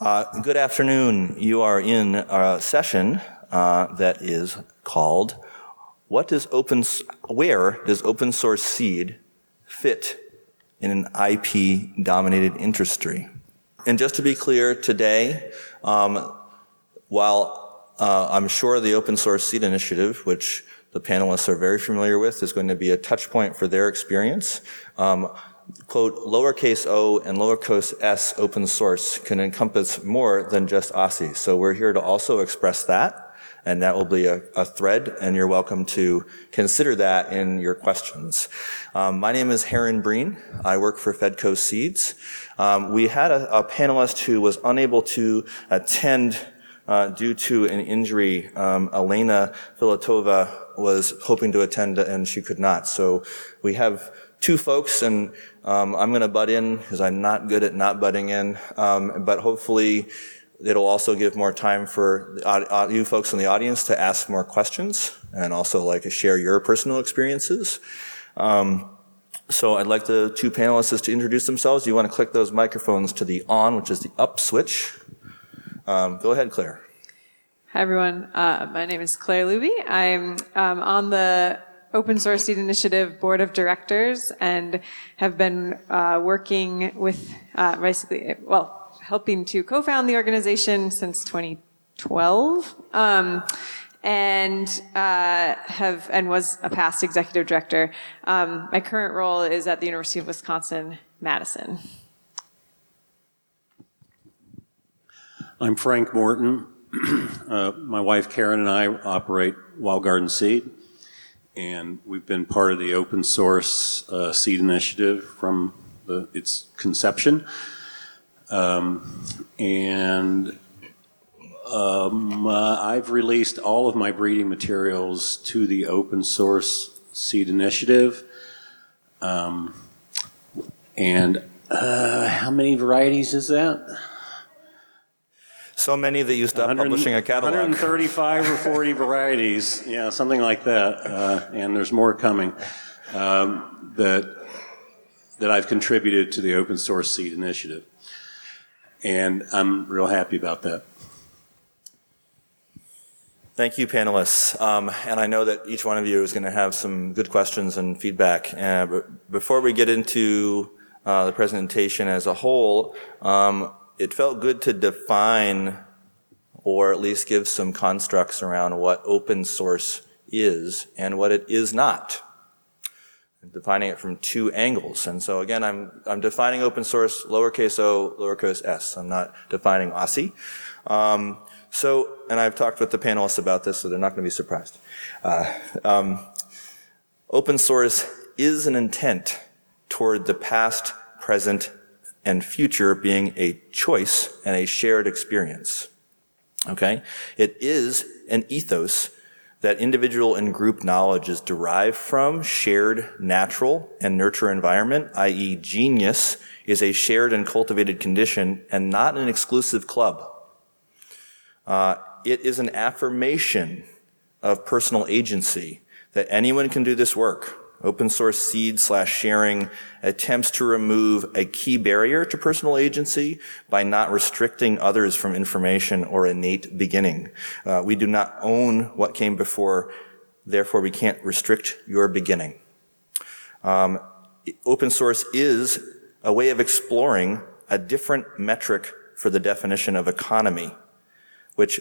Good afternoon. You are in a session that is called where does open source seed fit in an IP-dominated industry? And just to be clear, today, while I'm sure the open source seed initiative, which the panelists are very familiar with, is going to be a touch point for their experience, quote, lowercase o and lowercase s open source can encompass more than just OSSI. So we're here to also express that, and that will be a thread, and you're welcome to consider that in your questions. My name is Heron Breen. I work for Fedco Seeds. We had a panelist who was unable to attend due to an injury. Elena Filatova was hoping to attend, and she could not. So we have two folks, and I'm going to butt in because I'm not good at not butting in, but hopefully it'll also give more time for you folks in the audience to ask more questions and also share your personal experiences. So I'd like the two panelists to introduce themselves. You want to click those microphones to the on, which is the up switch. Go ahead, Claire. Hi, everyone. My name is Claire Luby. I'm on the Open Source Seed Initiative Board of Directors and have been working with helping to co-found the organization since 2012, and was a past executive director. My current role is at the University of Wisconsin-Madison. I'm Frank Morton. My wife Karen and I operate Wild Garden Seed, and we've been part of the Open Source Seed Initiative from its conception. I've released all of my breeding materials to the Open Source Seed Initiative. How many varieties is that? So many that you stopped publishing a catalog. 135 or 40 varieties, yeah, something like that. And there's more coming that I've contributed to the Open Source Seed Initiative. And I'm real happy about that. Thank you, panelists. And I know that each one of you is going to have some good questions and feedback. But before we get into the presentation as a whole, it felt good to define or at least give some constructs around what open source is and what it is not. I'm defining it from two angles. And so again, I'm defining open source lowercase o, lowercase s. I'm not defining OSSI. And I've talked with the panelists about this, so they're not going to be surprised. Open source is an intent toward the past, present, and future being a choice and a shared experience. Okay? It is an ethos that individual and group knowledge is derived from shared natural and nurture environment, i.e. genius is a shared and cultivated condition and not an exclusive club. It is an affirmation of personal agency that anyone can do this work. Open source seed/sharing attempts to remove a key barrier to personal agency by not restricting others from information or innate beginning. We do not own what came before, therefore we can't restrict your beginning. Open source is a way of exploring a different metric for the definition of economy, which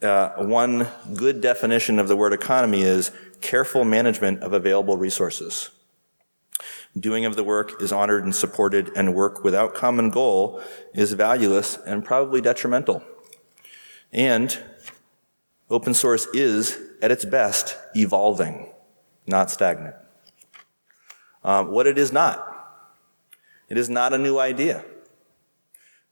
one good definition of the word economy is careful management of available resources. Doing of the work is honored and supported, and work without common goal is valueless and probably detrimental. And open source is, at its best, evolving, not stagnant. What it is not a new idea.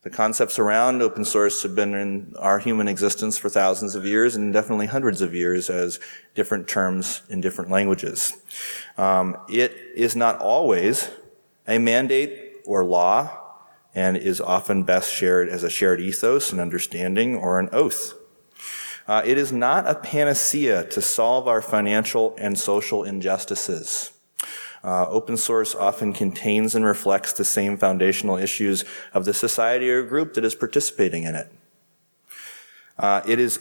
The concepts around open source have been in our human existence for thousands of years and definitely hundreds of years as different terms in different languages. It is not always a mandate or law and is often best shared as a shared ethos, an understanding, or an oath. It is not a panacea to solve our financial and social injustices. Open source often contains and reflects the same foundational issues of the society or group that is participating in it. It is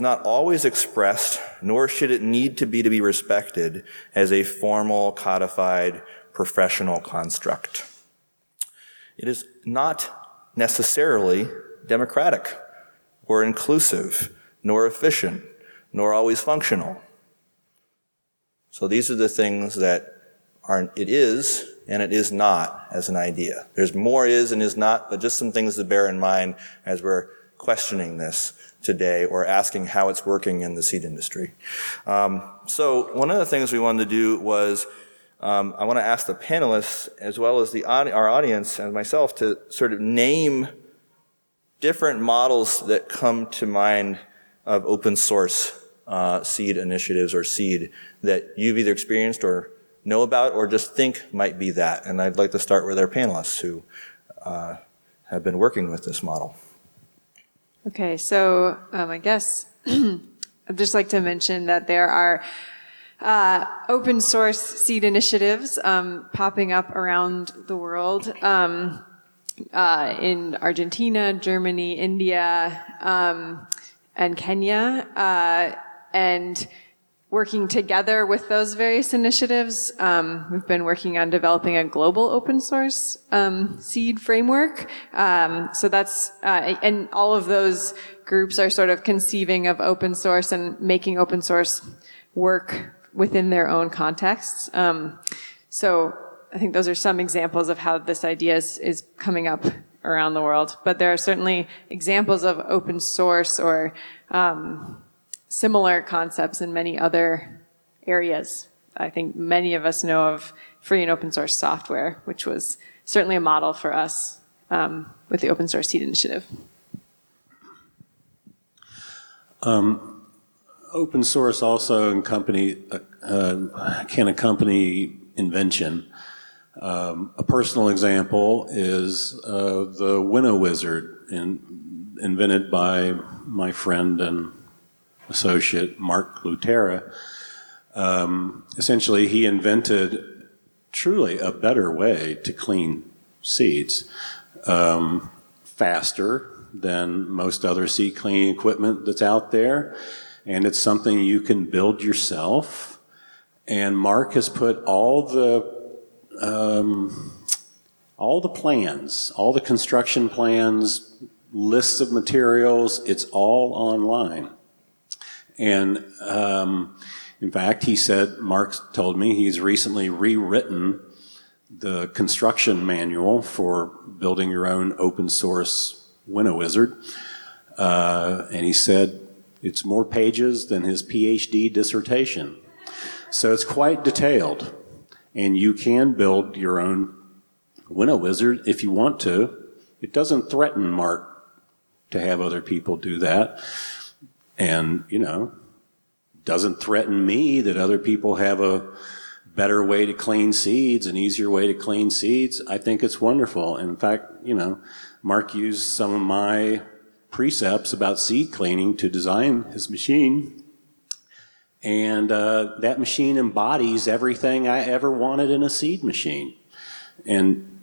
not always expressed, nor should it need to be respected as a formal, codified, professional construct. It is not necessarily democratic or inclusive, nor efficient, nor always functional. So these are the things that it is and it is not as an idea. There's more is and is not, but just some things to bear in mind as we're questioning this today or asking how it's working in the seed industry. So one of the things we wanted to do was I want to ask the panelists as well as our audience and myself to sort of name different models that come to mind of open source seed initiatives or seed that you've either experienced or know about or just think might be that. And I'd like to start with our panelists who have been working with this model. Okay, so I guess I'd just like to mention that there are open source seed initiatives popping up around the world in Argentina, Germany, India, and Kenya, and working together with those various initiatives, we've been working on developing a global open source seed framework. So that's, and all of those groups are sort of conceiving of open source and making open source work within their own contexts. So I think those are some examples of how this idea is coming up around the world. But there are certainly examples of open source or similar concepts in many other areas. I think many of us know of free and open source software, which was certainly a model for us with the Open Source Seed Initiative. Open source also can accompany invention. A personal example is the Winnow Wizard, invented by my friend and associate Mark Lutera. Essentially, he invented truly a better way to clean seeds, faster than most other seed cleaning equipment that's out there, and it's something you can build yourself. And Mark has put all the plans, all the construction plans, lists of materials, it's all online. And in fact, Mark told me he's recently rewritten the construction manual for building your own open source Winnow Wizard. And he said it's more pages than his PhD dissertation. So it's quite detailed. And you can build your own Winnow Wizard if you want to. It doesn't threaten Mark to have other people do that. And, doesn't threaten me that other people have a better way to clean seeds, an easier way to clean seeds. I think it's wonderful. In fact, Mark used some of my precepts about seed cleaning to design his machine. And that machine embodies everything I ever wanted in a seed machine. And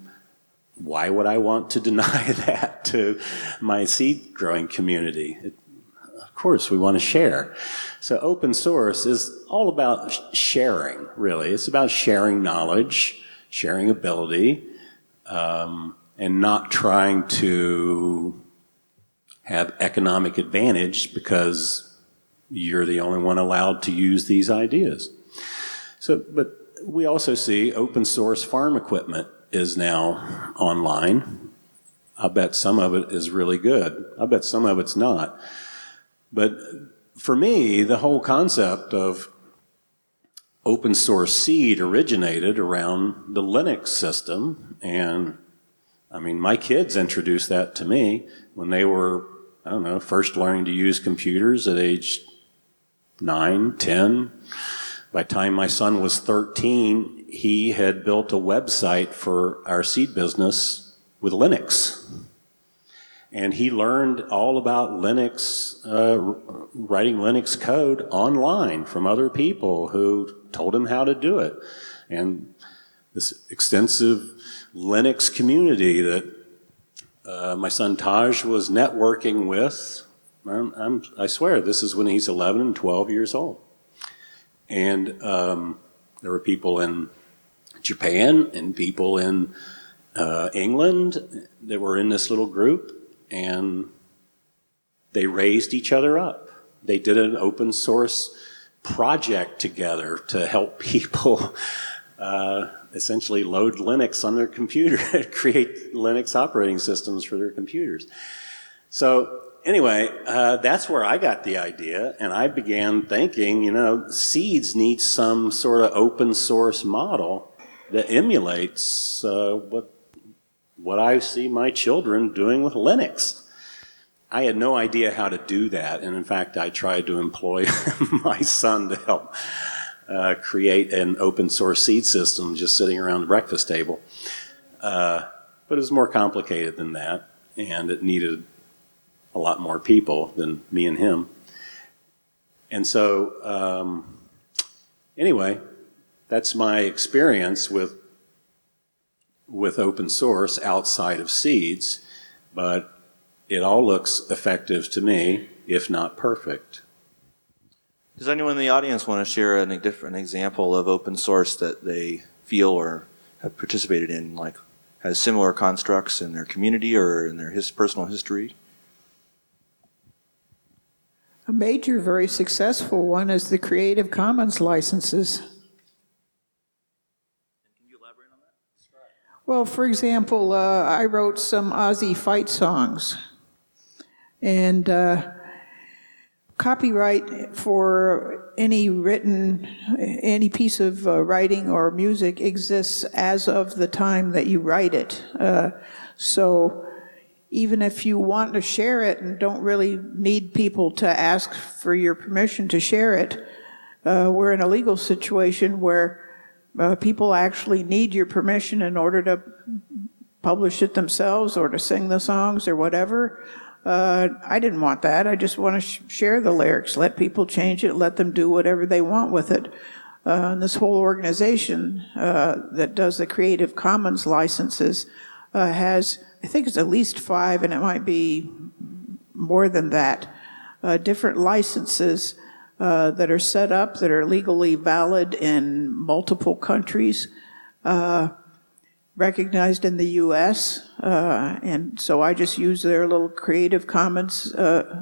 why would I want to deny that to my seed growing community? Of course, we want to share. So open source is all about sharing, really. It's about sharing knowledge, sharing ability, and not trying to have economic advantage because you're the only one allowed to use these ideas. But we also see open source farm equipment is now online. I bet some of it is really good. I bet some of it's not. But for me, the whole concept of open source seed originated around the Linux system. And my kids introduced that to me when they were, first learning to use computers at age 9, 10. By the time my son was 13, he had built a website for our seed business with Linux. And he learned all about Linux, writing Linux code online from other people who told him how to do it. And this extensive Linux community that my son Taj was networking with, I swear, this is when he's 11 and 12 years old. And there were people in Japan and people in England that were in this little group, and they raised each other up. They did an open source project together to help people essentially load Linux on their computer and create Linux operating systems for their computers. So anyway, that's where I got the idea, and I began thinking, you know, Seeds needs some sort of open source model that emulates what I see my children doing with Linux. I had no idea how to do that, and in fact, I tried to employ my son to help create an open source seed system just sitting around the breakfast table. But it was more complicated than that, and it needed a lot more people than me and him. And so, anyway, that's my experience with open source outside of Seeds, but it all looks effective to me, if not perfect. Does anyone in the audience want to share a different example of open source that they feel or have participated in, like has similar constructs in their community or in their personal history? A major, very successful one is the Creative Commons licenses. Can you elaborate on that? Well, for example, I wrote some Aussie fight songs, and copyright for any piece of writing or music exists as of the time that you write it. So even if you want to share it and don't really need people to ask for your permission to share it, we're in a legal situation where people actually need your permission in order to publish it themselves or to sing the songs or whatever. I didn't want that. I just want to share the lyrics, let people change it, let them do whatever they want with it. And this whole organization that does the Creative Commons licenses has, I think it's at least 5, and it might be more than that, different licenses that are set up, that are legally valid in multiple countries, recognized in the U.S., and so I just use their little Creative Commons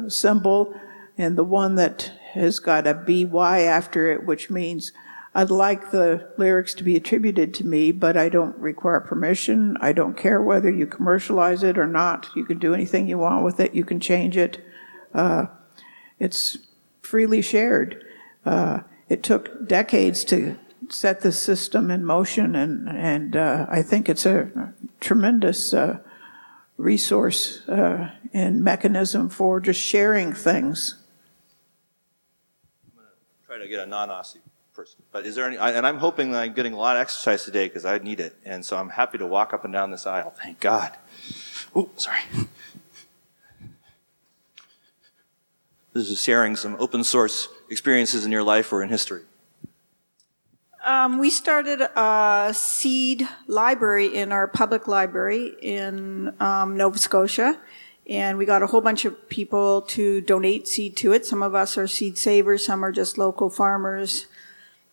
symbol, and the one that has got a BY after it, which means I'd like the lyrics to be attributed to me, but I don't require permission. I don't care whether you commercialize it or not. You can do anything you want with it. You can change it. It's freely shared. It took decades to set the system in motion, and I think it's a tremendous resource and mechanism for just sharing things. I'm going to try to get a non-Aussie person. But is there any, and I'm hoping that I'm getting a lot of exercise today because I need it. And so I'm happy to walk up and down this aisle. Thank God. Oh, sorry. This is sharing some open source experiences in your life or in history. We started a seed library in our public library in Nova Scotia, and we got a whole bunch of people to donate seed to it. Some of us are seed savers, some are just local farmers.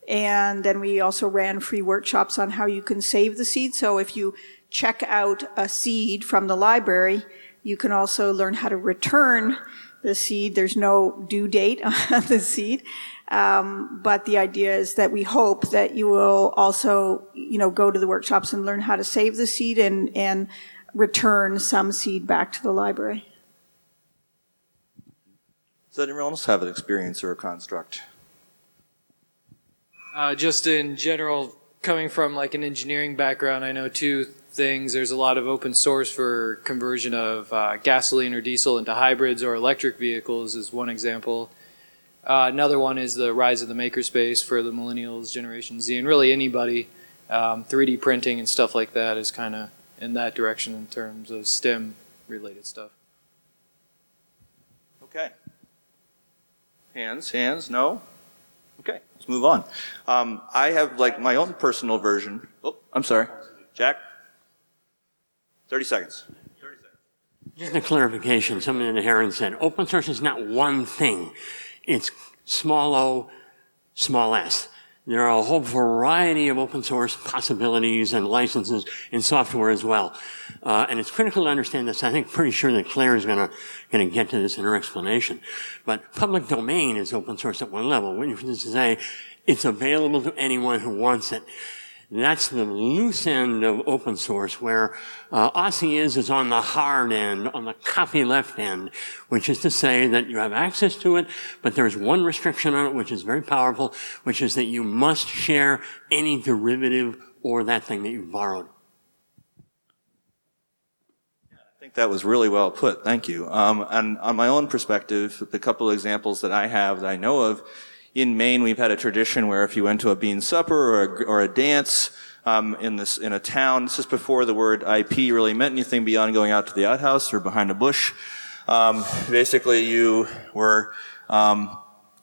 And then we also ran free workshops on how you can save the seed. So if you check out a seed from the library, you can also learn how to return the seed. There's no due date on the seed. But the idea is that we hope that you will also, go to the workshops and learn how to save the seed and return some seed back to the library. Does anyone else have an experience or a construct? Just in general, coming from like an engineering background, I know two things. There's a lot of open source for conversion of gasoline or diesel into hybrids or electric vehicles is one example. Another one is the rise of the makerspace for the millennials, Generation Z, and really anybody. 3D printing and stuff like that is kind of in that direction in terms of STEM-related stuff. Okay. Hands, no? Okay, let's move on. I have like my own personal version. Oh, I'm sorry. Jack? 30 seconds. Just a clarification, something that Heron said. Open source is not one thing. It's small o, small s. There are a whole variety of open source possibilities and licenses in software as well. And it's critical to understand this. I think pretty sure that Claire is gonna get to this in her explanation. But public domain is open source at one level, which is to say it's available to anyone who wants it. That's the loose end of open source, where OSSI is on the hard end, on the copyleft end, which is to say that you have access to it, but there's one restriction on it which is very powerful, which is that you must share any derivative or that thing that you borrowed. I think that was really well put. Thank you. And on my own perspective, the couple of examples that I have that I know of, in Maine, we've had a tradition where if you went to a bean supper or a dance in a town, this is before the word IP really meant anything beyond going out to the outhouse or behind a bush. Basically, you were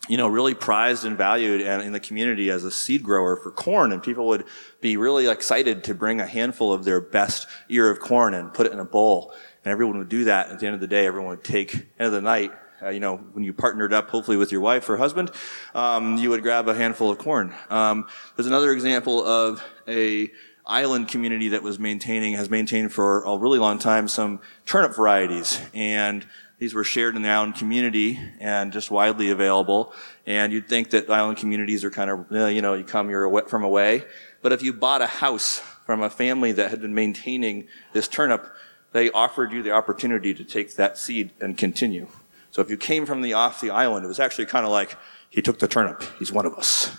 really prized and valued in the community as a seed grower for corn, and people would be really excited to bring a handful of their best ear of corn and put it in a bowl. And everyone would do that. At the end of the day, everyone would take, end of the night, when you partnered up, hopefully with your wife or husband, you would grab a handful of corn. There's another example of a island community that has maintained for a really long time some turnip varieties. And these were shared in the island community and just widely available. And you'd think that island communities are kind of, you come from away. But if you bought a house from a family that had been maintaining this turnip, they offered you the opportunity to take that seed and continue. So if you came from off the island, it was actually kind of like, he took the turnip, he's one of us.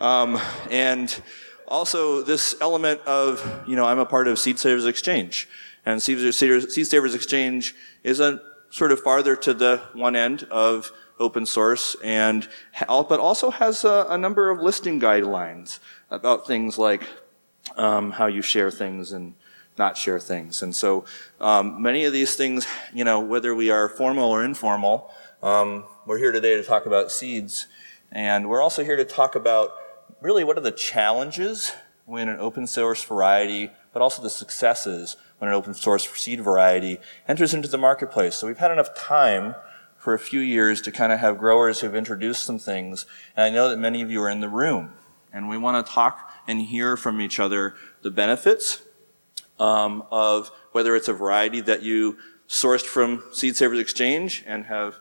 And also this element of, I'm a part of Seed Savers Exchange. And Seed Savers Exchange is a sort of farther to the one end of open source, but also has a number of listing guidelines about things like how you share things and not share things. And so many of these things, whether we are formal or informal, we're here today to talk about seeds. And we're also here to talk about really what are the challenges when an open source variety, but also the successes when an open source seed variety enters into the marketplace. So we've had enough time for a few years to kind of have growers who've introduced some things. And I know that many of you are in the room. And we want to talk and hear from each other the benefits of whether it's a variety that you sourced from Seed Savers Exchange and have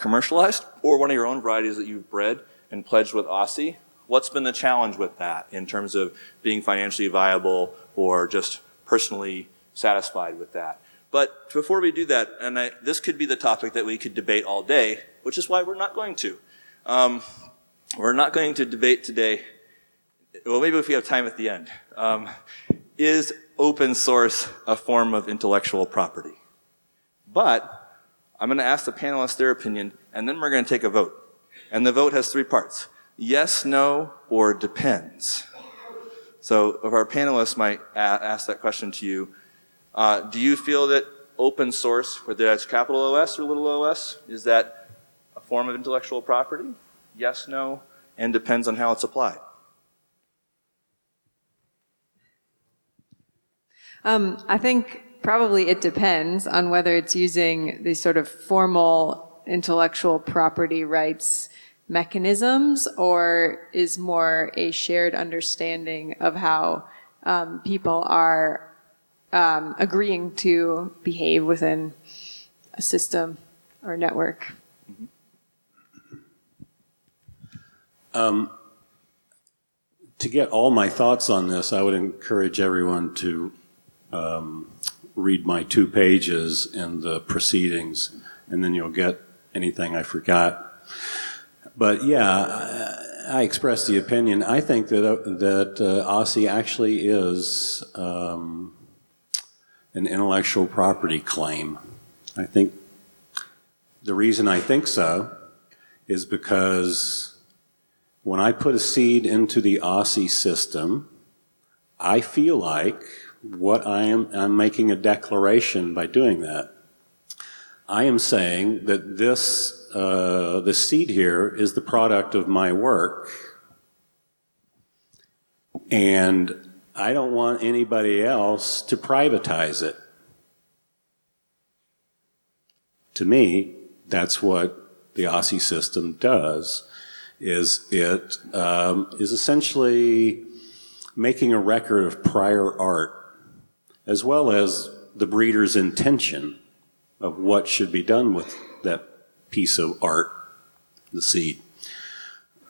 commercialized, or one of your own varieties that you've bred and pledged with OSSI. What's been the challenge with that in terms of being financially viable or just personally satisfied with that? But before we do that, and this could be the topic that we could debate all day, which is why we're not going to. We're not going to debate today. Well, maybe if we have time at the end. Is open source a form of intellectual property? But I'm going to ask the panelists their opinion, and then we're going to take a vote. And the vote has three parts: yes, no, or depends. So if our panelists might ask that question to you, do you feel that open source, whether that's capital OS or little os, is that a form of intellectual property? Yes, no, and depends on how it's applied. I think probably it depends on whether it's using these sort of formal intellectual property rights mechanisms or is more a shared understanding of how people are agreeing to behave within a system or network. To get all my thoughts on this, I would encourage everyone to read my 2 pages in the proceedings, and then you'll get anything I forgot. But yeah, I expressed the opinion. I think that OSSI actually is an intellectual property claim. I think the reason I think so is because when I put a seed into the OSSI system, I feel like I'm making a declaration by doing that. I am saying that this seed here is the product of my work, and I don't want anybody else to privatize it. To me, that's what the Aussie system does, is it is essentially making a record of prior art, as well as the breeder's intention of what should be done with that piece of art, the seed.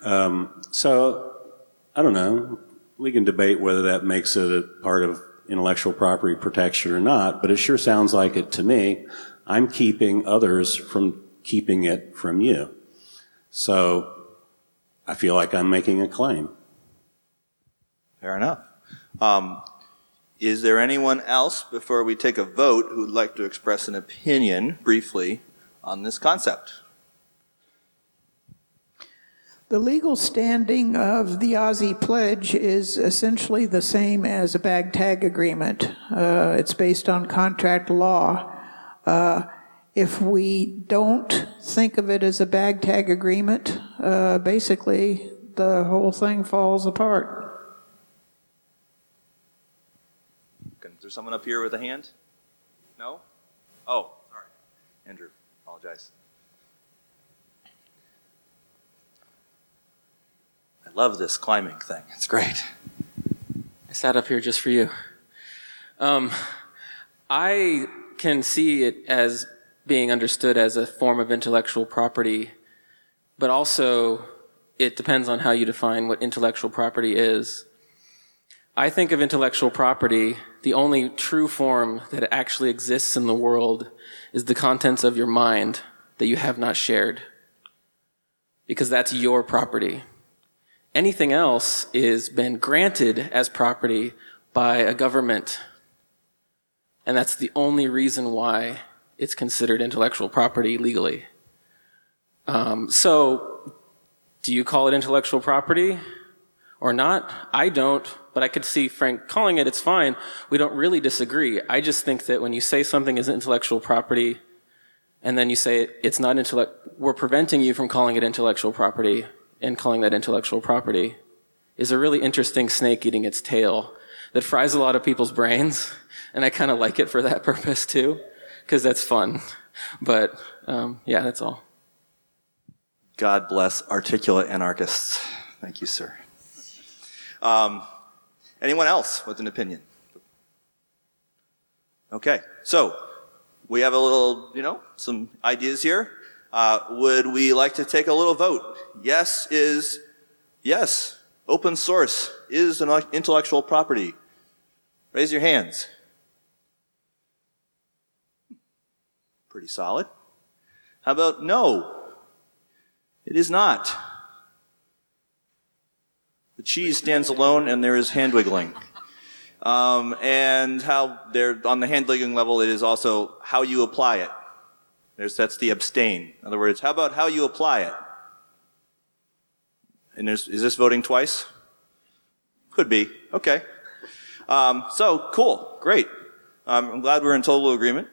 So, I don't know, we can debate whether that makes it a part of intellectual property protection or not, but it sure sounds like it to me. I'm keeping others from keeping it from you. So, I feel like I'm making a claim. Fair enough. Is there anyone else, before we take a vote, who would like to express an opinion briefly on this concept? The legal standing of the Aussie Pledge is essentially the same as a bag tag agreement. It's based on contract law. If we don't think of it as a bag tag agreement, basically the whole thing falls apart. Is there someone up here with a hand? No? Oh, sorry. Andrew, apologize. I love this climbing thing. It's great. I sat up here just for you. I can see it as being understood as a form of intellectual property, but also it depends on how you define what intellectual property is. I think of intellectual property, the only true form that actually exists in the world is the contents of your mind that you have not shared, because that's your property. Anything else is been granted as property by a government, and that's the only reason why it's considered intellectual property legally. So, do you call it intellectual property or not? I don't, but I could see Frank calling it, it's fine. We don't really disagree. I just think that when you say something is intellectual property, and then you say it's not we're preventing you from calling it intellectual property, and calling that intellectual property is a really interesting snake eating its tail that fries a lot of people's brains, and I kind of like it for that purpose too, because that's fun. But yeah, that's all. God bless articulate anarchists. Thank you, sir. Anyone else with an opinion? Okay, so we have a little, some ideas here. Would we like to take a little vote? Yes is yes. Open source is an intellectual property. Raise your hands. Pretty solid. How about no? It is not. The cheese stands alone and there is hand wiggling. And how there, on the hand wiggling level, it is also how you apply it. That's the abstain. In other words, how about how you apply it? And is this voting twice? Could be. Okay. So, cool. Great. I'm glad we're in total agreement.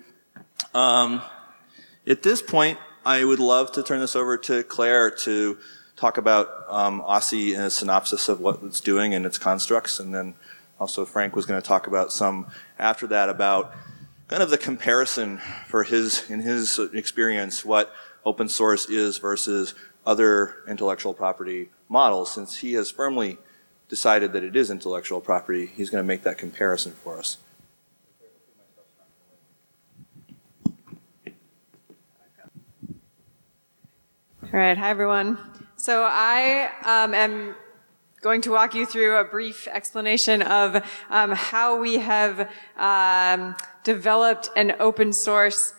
At this point, I would love to turn this over to Claire to talk about Aussie and a synopsis of what it's doing and its constructs, and then also Frank was going to talk about some after that about kind of the comparison in his experience, what open source is versus other intellectual property models. Since he has firmly decided that it is intellectual property, he's going to make that comparison for us. All right, hi everyone. So I am going to walk you through a brief explanation of how we have developed an open source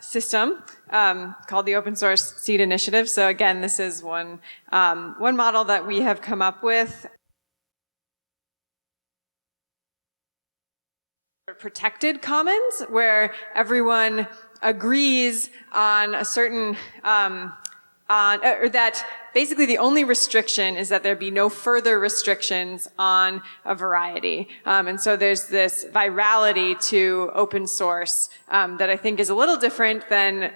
system called the Open Source Seed Initiative. So again, this is one model that we have come up with. Protected commons, where everyone agrees on a certain or that basically the only restriction is that there be no further restrictions on a variety. And so there's this virality to open source that I think is a little different than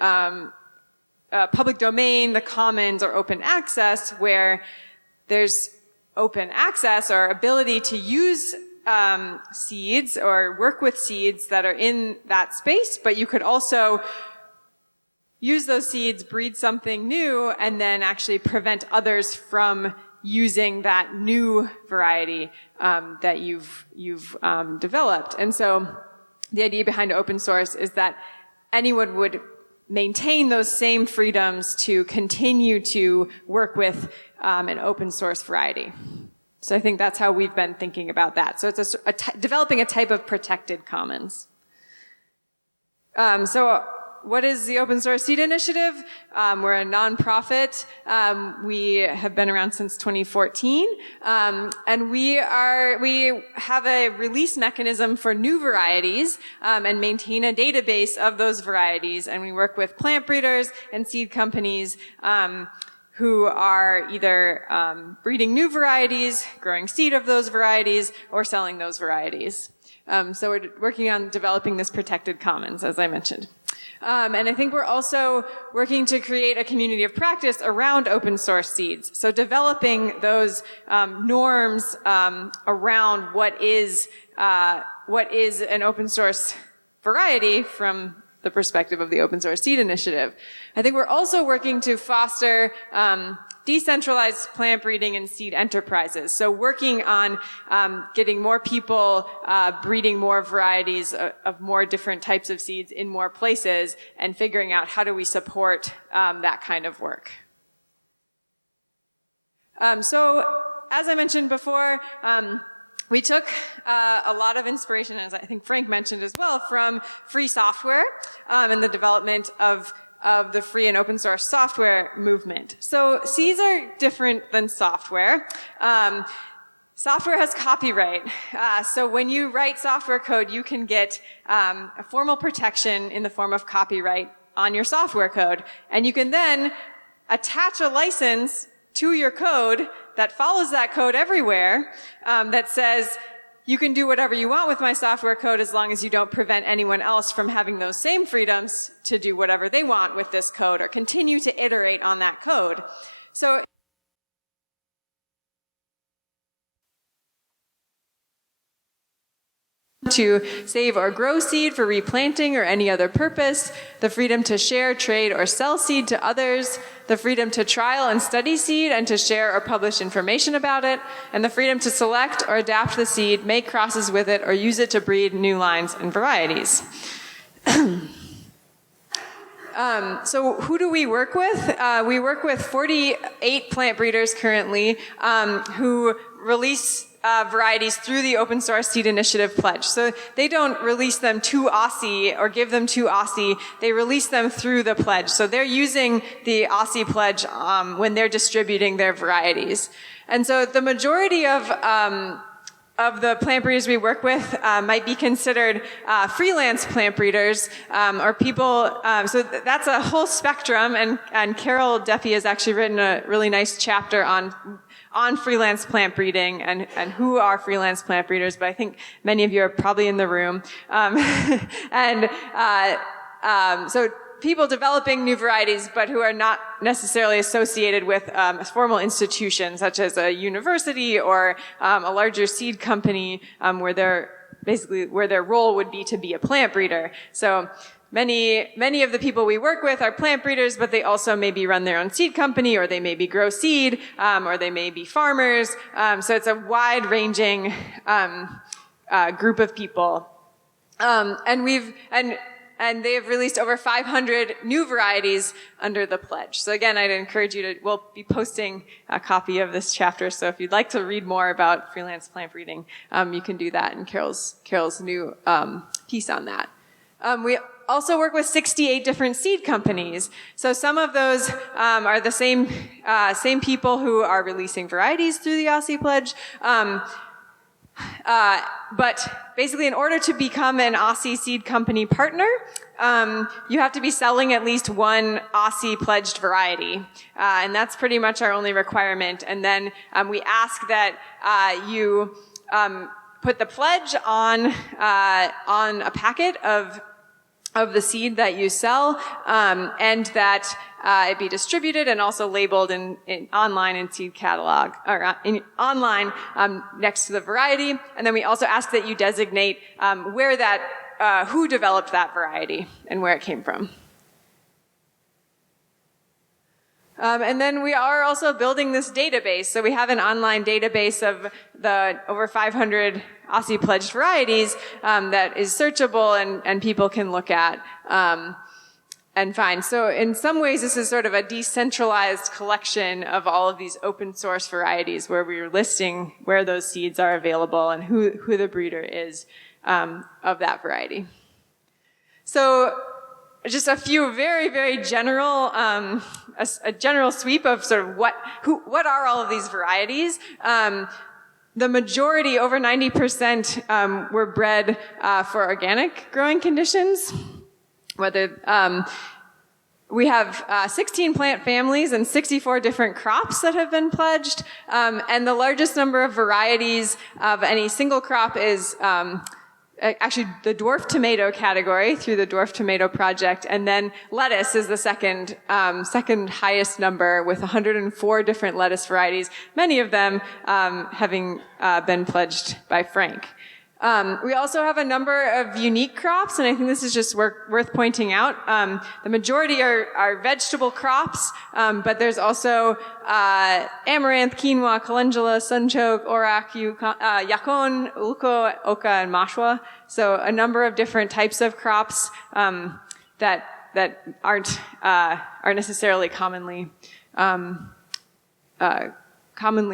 public domain, the commons, or open access, where there's open access or ability to use seeds or work with seeds that are in that space, but you could also use those seeds, breed something new, and then actually prevent others from using that new variety that you've developed. And so the idea behind open source is that anyone would maintain those same freedoms to continue to work with an open source variety. So I think that's how we've been thinking about that. So it's developing a type of protected commons. So what is the Open Source Seed Initiative? We're a nonprofit. We have been around since 2014. And we have a release mechanism for new varieties, and maintain a database of those varieties. And we work with plant breeders and seed companies, who are either breeding new varieties, growing seed of those varieties, or selling those varieties. So we're working on developing this protected commons, as I mentioned. And I think we're also working to create a community of practice around open source seeds. So developing those norms around what is an open source variety from the perspective of the Open Source Seed Initiative. I think we're also working to foster decentralized plant breeding and seed enterprises. So working on getting more people breeding more varieties of more different types of seeds in more places, and figuring out how do we support that kind of work. So as I mentioned before, we took a lot of inspiration, as I think Frank mentioned as well, from free software and the development of the free and open source software movement. So seeds are different than software. Software has copyright. So when you write software code, you can get a formal protection in the form of copyright on your software code. And you can then attach a license to your code that follows that code everywhere, that says, you can do whatever you want with my software code as long as you don't prevent anyone else from having those same freedoms to do whatever they want with this code, or continue to iterate on that code. So to save or grow seed for replanting or any other purpose, the freedom to share, trade, or sell seed to others, the freedom to trial and study seed and to share or publish information about it, and the freedom to select or adapt the seed, make crosses with it, or use it to breed new lines and varieties. So who do we work with? We work with 48 plant breeders currently who release varieties through the Open Source Seed Initiative pledge. So they don't release them to OSSI or give them to OSSI. They release them through the pledge. So they're using the OSSI pledge when they're distributing their varieties. And so the majority of the plant breeders we work with might be considered freelance plant breeders, or people, so that's a whole spectrum, and Carol Duffy has actually written a really nice chapter on freelance plant breeding and who are freelance plant breeders, but I think many of you are probably in the room. So people developing new varieties, but who are not necessarily associated with a formal institution, such as a university or a larger seed company, where their role would be to be a plant breeder. So many of the people we work with are plant breeders, but they also maybe run their own seed company, or they maybe grow seed, or they may be farmers. So it's a wide-ranging group of people. And they have released over 500 new varieties under the pledge. So again, I'd encourage you we'll be posting a copy of this chapter. So if you'd like to read more about freelance plant breeding, you can do that in Carol's new piece on that. We also work with 68 different seed companies. So some of those are the same people who are releasing varieties through the OSSI pledge. But basically, in order to become an OSSI seed company partner, you have to be selling at least one Aussie pledged variety. And that's pretty much our only requirement. And then we ask that you put the pledge on a packet of the seed that you sell, and that it be distributed and also labeled online in seed catalog, or online next to the variety. And then we also ask that you designate who developed that variety and where it came from. And then we are also building this database. So we have an online database of the over 500 Aussie pledged varieties that is searchable and people can look at and find. So in some ways, this is sort of a decentralized collection of all of these open source varieties where we're listing where those seeds are available and who the breeder is of that variety. So just a few very, very general, a general sweep of sort of what are all of these varieties. The majority, over 90%, were bred for organic growing conditions. We have 16 plant families and 64 different crops that have been pledged, and the largest number of varieties of any single crop is actually the dwarf tomato category through the Dwarf Tomato Project, and then lettuce is the second highest number with 104 different lettuce varieties, many of them having been pledged by Frank. We also have a number of unique crops, and I think this is just worth pointing out. The majority are vegetable crops, but there's also amaranth, quinoa, calendula, sunchoke, orak, yacon, ulko, oca, and mashwa. So a number of different types of crops that aren't necessarily commonly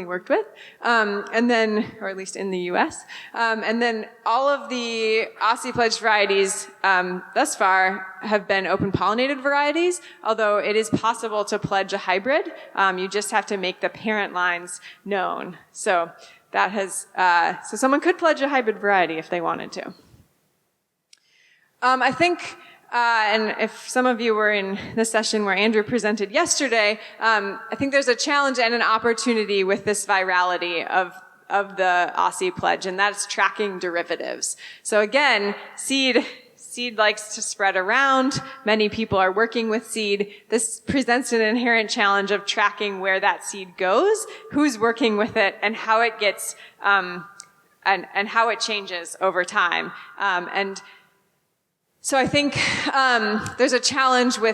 worked with, and then, or at least in the U.S. And then all of the Aussie pledged varieties thus far have been open pollinated varieties, although it is possible to pledge a hybrid. You just have to make the parent lines known. So that has, so someone could pledge a hybrid variety if they wanted to. I think, and if some of you were in the session where Andrew presented yesterday, I think there's a challenge and an opportunity with this virality of the Aussie pledge, and that's tracking derivatives. So again, seed likes to spread around. Many people are working with seed. This presents an inherent challenge of tracking where that seed goes, who's working with it, and how it gets, and how it changes over time. So I think there's a challenge for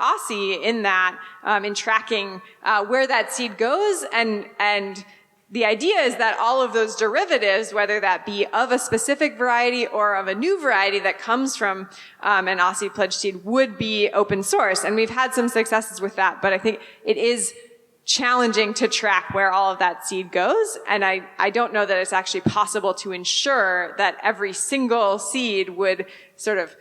Aussie in that, in tracking where that seed goes, and the idea is that all of those derivatives, whether that be of a specific variety or of a new variety that comes from an Aussie pledged seed, would be open source. And we've had some successes with that, but I think it is challenging to track where all of that seed goes, and I don't know that it's actually possible to ensure that every single seed would sort of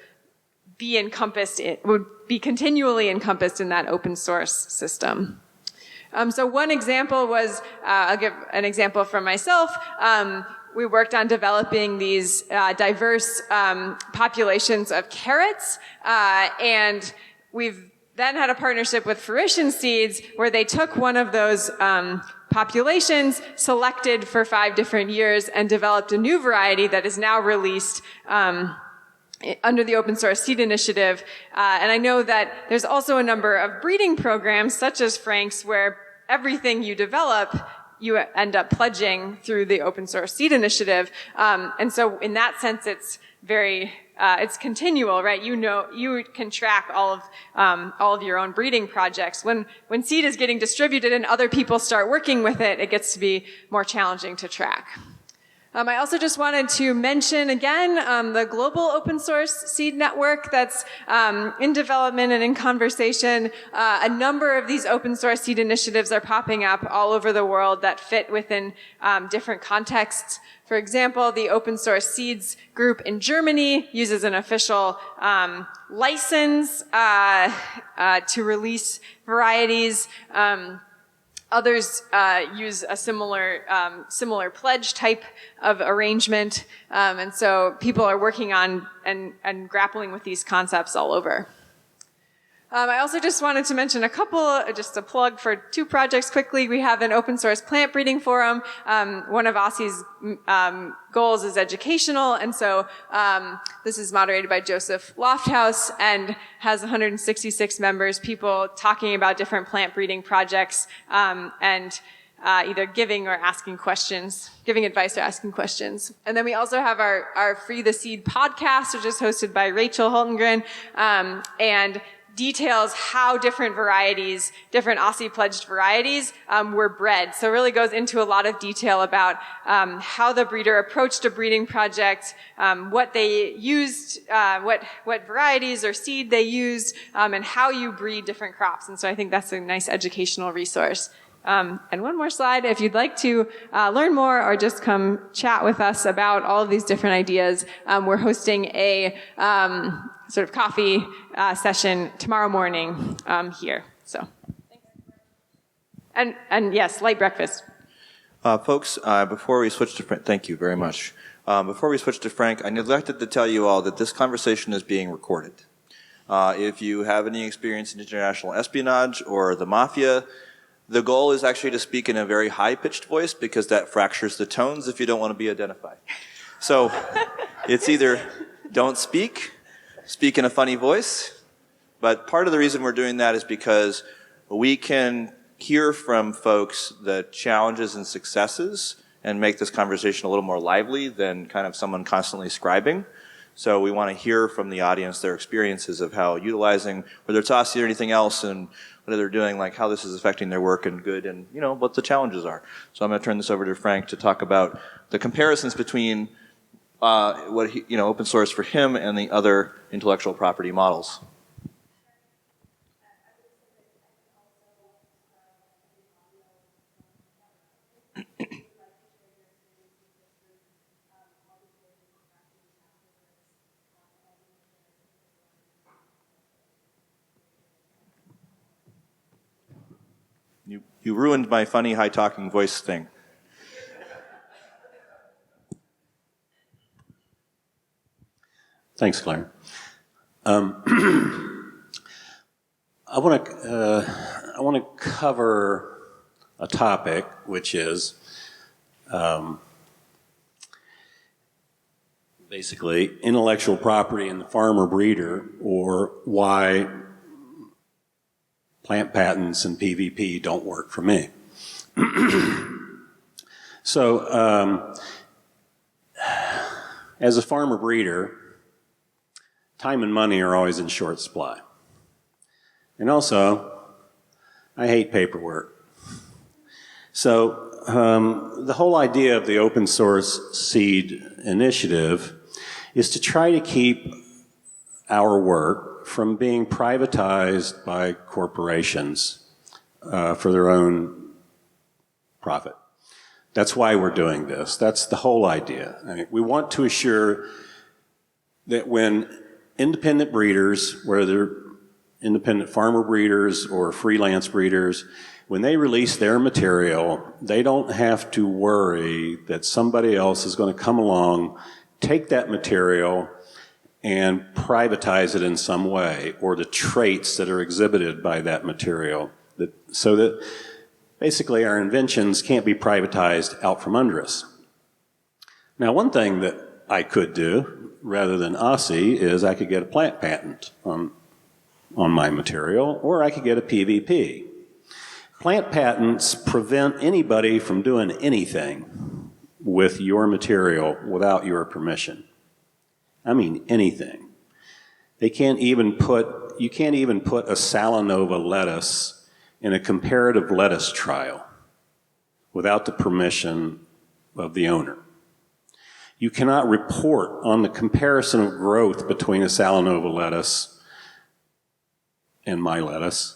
would be continually encompassed in that open source system. So one example was, I'll give an example from myself. We worked on developing these diverse populations of carrots, and we've then had a partnership with Fruition Seeds where they took one of those populations, selected for 5 different years, and developed a new variety that is now released under the Open Source Seed Initiative. And I know that there's also a number of breeding programs, such as Frank's, where everything you develop, you end up pledging through the Open Source Seed Initiative. And so in that sense, it's very, it's continual, right? You can track all of your own breeding projects. When seed is getting distributed and other people start working with it, it gets to be more challenging to track. I also just wanted to mention again the global open source seed network that's in development and in conversation. A number of these open source seed initiatives are popping up all over the world that fit within different contexts. For example, the Open Source Seeds group in Germany uses an official license to release varieties. Others use a similar pledge type of arrangement, and so people are working on and grappling with these concepts all over. I also just wanted to mention just a plug for 2 projects quickly. We have an open source plant breeding forum. One of OSCE's goals is educational, and so this is moderated by Joseph Lofthouse and has 166 members, people talking about different plant breeding projects and either giving advice or asking questions. And then we also have our Free the Seed podcast, which is hosted by Rachel Holtengren, and details how different OSCE pledged varieties were bred. So it really goes into a lot of detail about how the breeder approached a breeding project, what they used, what varieties or seed they used, and how you breed different crops. And so I think that's a nice educational resource. And one more slide. If you'd like to learn more or just come chat with us about all of these different ideas, we're hosting a sort of coffee session tomorrow morning here. So, and yes, light breakfast. Folks, before we switch to Frank, thank you very much. Before we switch to Frank, I neglected to tell you all that this conversation is being recorded. If you have any experience in international espionage or the mafia, the goal is actually to speak in a very high-pitched voice because that fractures the tones if you don't want to be identified. So it's either don't speak in a funny voice, but part of the reason we're doing that is because we can hear from folks the challenges and successes and make this conversation a little more lively than kind of someone constantly scribing. So we want to hear from the audience their experiences of how utilizing, whether it's OSCE or anything else, and what they're doing, like how this is affecting their work and good, and what the challenges are. So I'm going to turn this over to Frank to talk about the comparisons between what open source for him and the other intellectual property models. You ruined my funny, high-talking voice thing. Thanks, Claire. I want to cover a topic which is basically intellectual property and the farmer breeder, or why plant patents and PVP don't work for me. So, as a farmer breeder, time and money are always in short supply. And also, I hate paperwork. So, the whole idea of the open source seed initiative is to try to keep our work from being privatized by corporations for their own profit. That's why we're doing this. That's the whole idea. I mean, we want to assure that when independent breeders, whether independent farmer breeders or freelance breeders, when they release their material, they don't have to worry that somebody else is going to come along, take that material, and privatize it in some way, or the traits that are exhibited by that material, so that basically our inventions can't be privatized out from under us. Now, one thing that I could do, rather than OSCE, is I could get a plant patent on my material, or I could get a PVP. Plant patents prevent anybody from doing anything with your material without your permission. I mean anything. You can't even put a Salanova lettuce in a comparative lettuce trial without the permission of the owner. You cannot report on the comparison of growth between a Salanova lettuce and my lettuce,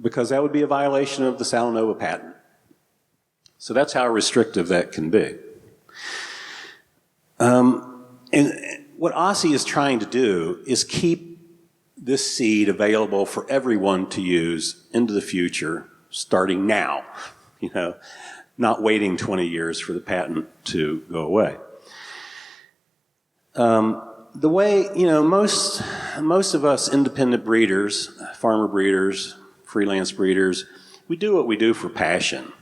because that would be a violation of the Salanova patent. So that's how restrictive that can be. And what OSCE is trying to do is keep this seed available for everyone to use into the future, starting now, not waiting 20 years for the patent to go away. The way, most of us independent breeders, farmer breeders, freelance breeders, we do what we do for passion.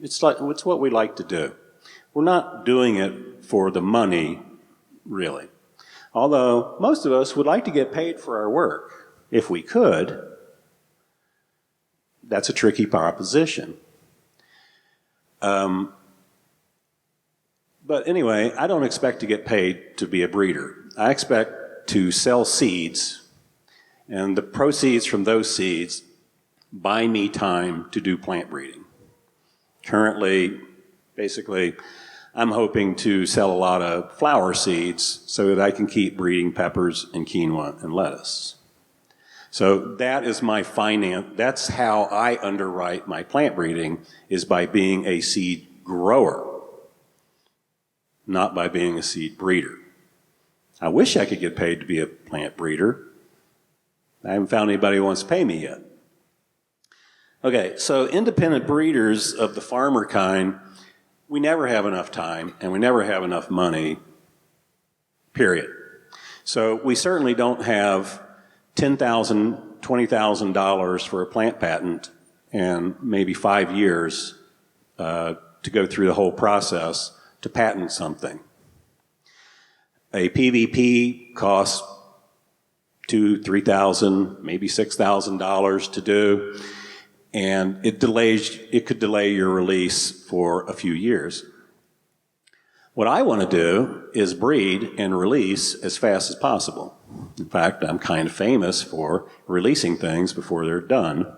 It's what we like to do. We're not doing it for the money, really. Although most of us would like to get paid for our work. If we could, that's a tricky proposition. But anyway, I don't expect to get paid to be a breeder. I expect to sell seeds, and the proceeds from those seeds buy me time to do plant breeding. Currently, basically, I'm hoping to sell a lot of flower seeds so that I can keep breeding peppers and quinoa and lettuce. So that is my finance. That's how I underwrite my plant breeding, is by being a seed grower, not by being a seed breeder. I wish I could get paid to be a plant breeder. I haven't found anybody who wants to pay me yet. Okay, so independent breeders of the farmer kind, we never have enough time and we never have enough money, period. So we certainly don't have $10,000, $20,000 for a plant patent and maybe 5 years to go through the whole process to patent something. A PVP costs $2,000, $3,000, maybe $6,000 to do, and it could delay your release for a few years. What I want to do is breed and release as fast as possible. In fact, I'm kind of famous for releasing things before they're done.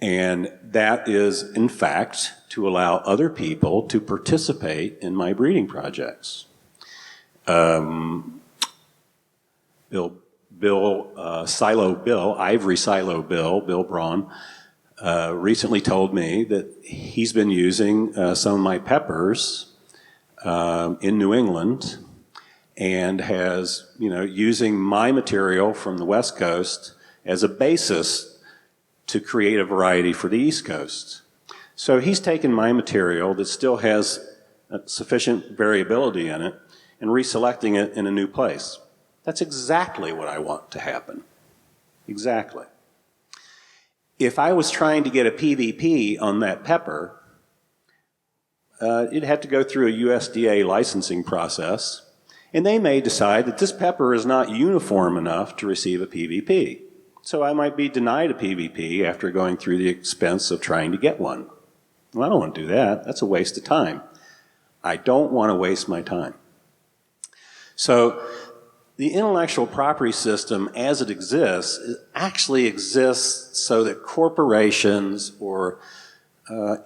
And that is, in fact, to allow other people to participate in my breeding projects. Ivory Silo Bill Braun, recently told me that he's been using some of my peppers in New England and has, using my material from the West Coast as a basis to create a variety for the East Coast. So he's taken my material that still has sufficient variability in it and reselecting it in a new place. That's exactly what I want to happen. Exactly. If I was trying to get a PVP on that pepper, it'd have to go through a USDA licensing process, and they may decide that this pepper is not uniform enough to receive a PVP. So I might be denied a PVP after going through the expense of trying to get one. Well, I don't want to do that. That's a waste of time. I don't want to waste my time. So the intellectual property system as it exists actually exists so that corporations or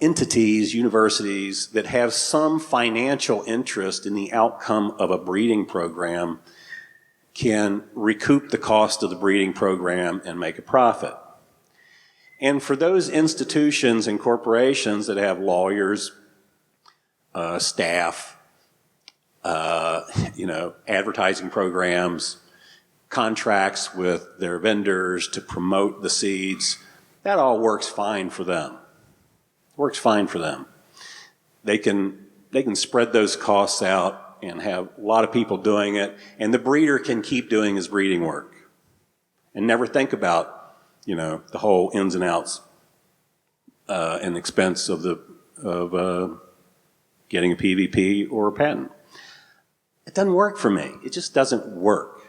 entities, universities that have some financial interest in the outcome of a breeding program can recoup the cost of the breeding program and make a profit. And for those institutions and corporations that have lawyers, staff, advertising programs, contracts with their vendors to promote the seeds, that all works fine for them. Works fine for them. They can spread those costs out and have a lot of people doing it, and the breeder can keep doing his breeding work and never think about, the whole ins and outs and expense of getting a PVP or a patent. It doesn't work for me. It just doesn't work.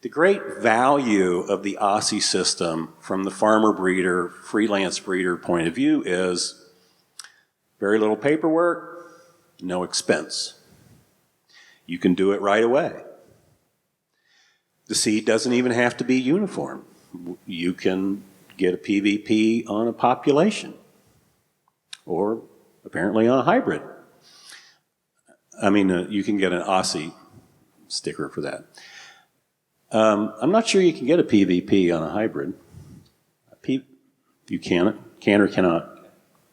The great value of the Aussie system from the farmer breeder, freelance breeder point of view is very little paperwork, no expense. You can do it right away. The seed doesn't even have to be uniform. You can get a PVP on a population or apparently on a hybrid. You can get an Aussie sticker for that. I'm not sure you can get a PVP on a hybrid. You can or cannot?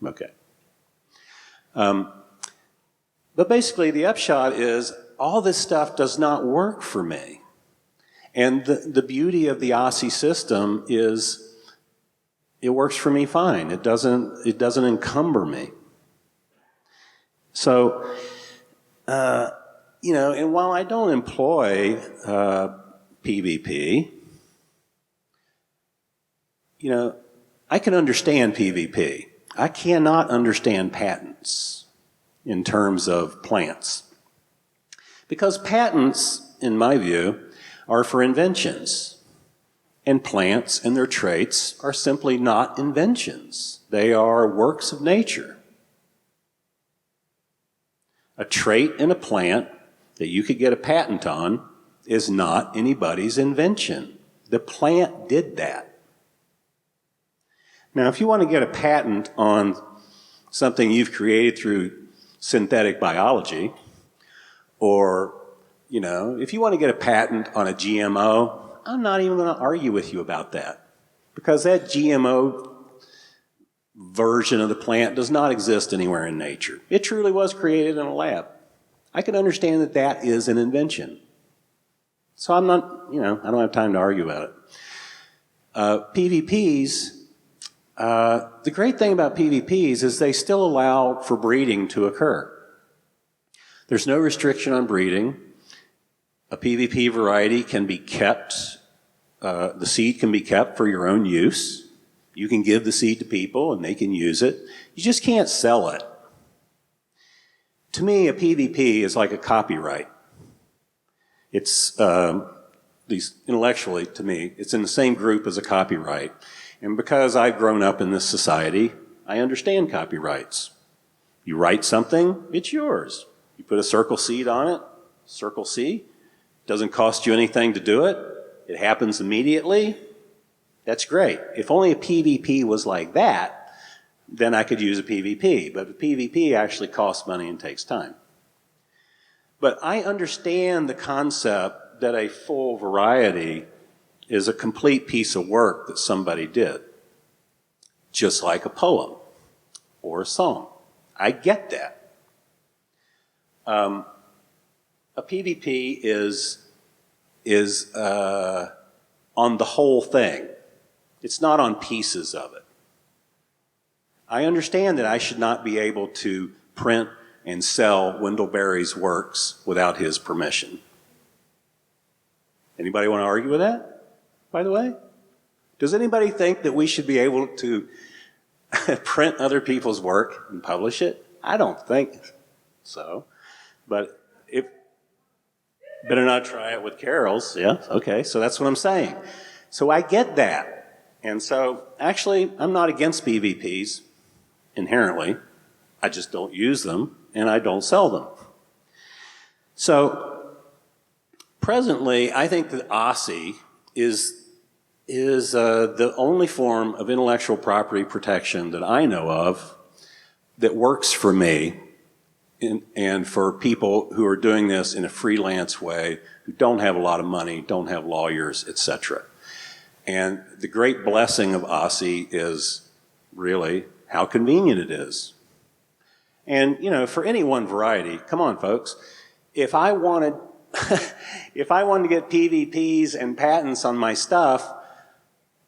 Okay. But basically the upshot is all this stuff does not work for me. And the beauty of the Aussie system is it works for me fine. It doesn't encumber me. So, and while I don't employ PvP, I can understand PvP. I cannot understand patents in terms of plants. Because patents, in my view, are for inventions. And plants and their traits are simply not inventions. They are works of nature. A trait in a plant that you could get a patent on is not anybody's invention. The plant did that. Now, if you want to get a patent on something you've created through synthetic biology, or, if you want to get a patent on a GMO, I'm not even going to argue with you about that. Because that GMO version of the plant does not exist anywhere in nature. It truly was created in a lab. I can understand that that is an invention. So I'm not, I don't have time to argue about it. PVPs, the great thing about PVPs is they still allow for breeding to occur. There's no restriction on breeding. A PVP variety can be kept, the seed can be kept for your own use. You can give the seed to people and they can use it. You just can't sell it. To me, a PVP is like a copyright. It's, at least intellectually to me, it's in the same group as a copyright. And because I've grown up in this society, I understand copyrights. You write something, it's yours. You put a circle seed on it, circle C. Doesn't cost you anything to do it. It happens immediately. That's great. If only a PVP was like that, then I could use a PVP. But a PVP actually costs money and takes time. But I understand the concept that a full variety is a complete piece of work that somebody did. Just like a poem or a song. I get that. A PVP is on the whole thing. It's not on pieces of it. I understand that I should not be able to print and sell Wendell Berry's works without his permission. Anybody want to argue with that, by the way? Does anybody think that we should be able to print other people's work and publish it? I don't think so. But if better not try it with Carol's, yeah, okay, so that's what I'm saying. So I get that. And so actually, I'm not against PVPs inherently. I just don't use them and I don't sell them. So presently, I think that Aussie is the only form of intellectual property protection that I know of that works for me and for people who are doing this in a freelance way, who don't have a lot of money, don't have lawyers, etc. And the great blessing of Aussie is really how convenient it is. And, for any one variety, come on, folks, if I wanted to get PVPs and patents on my stuff,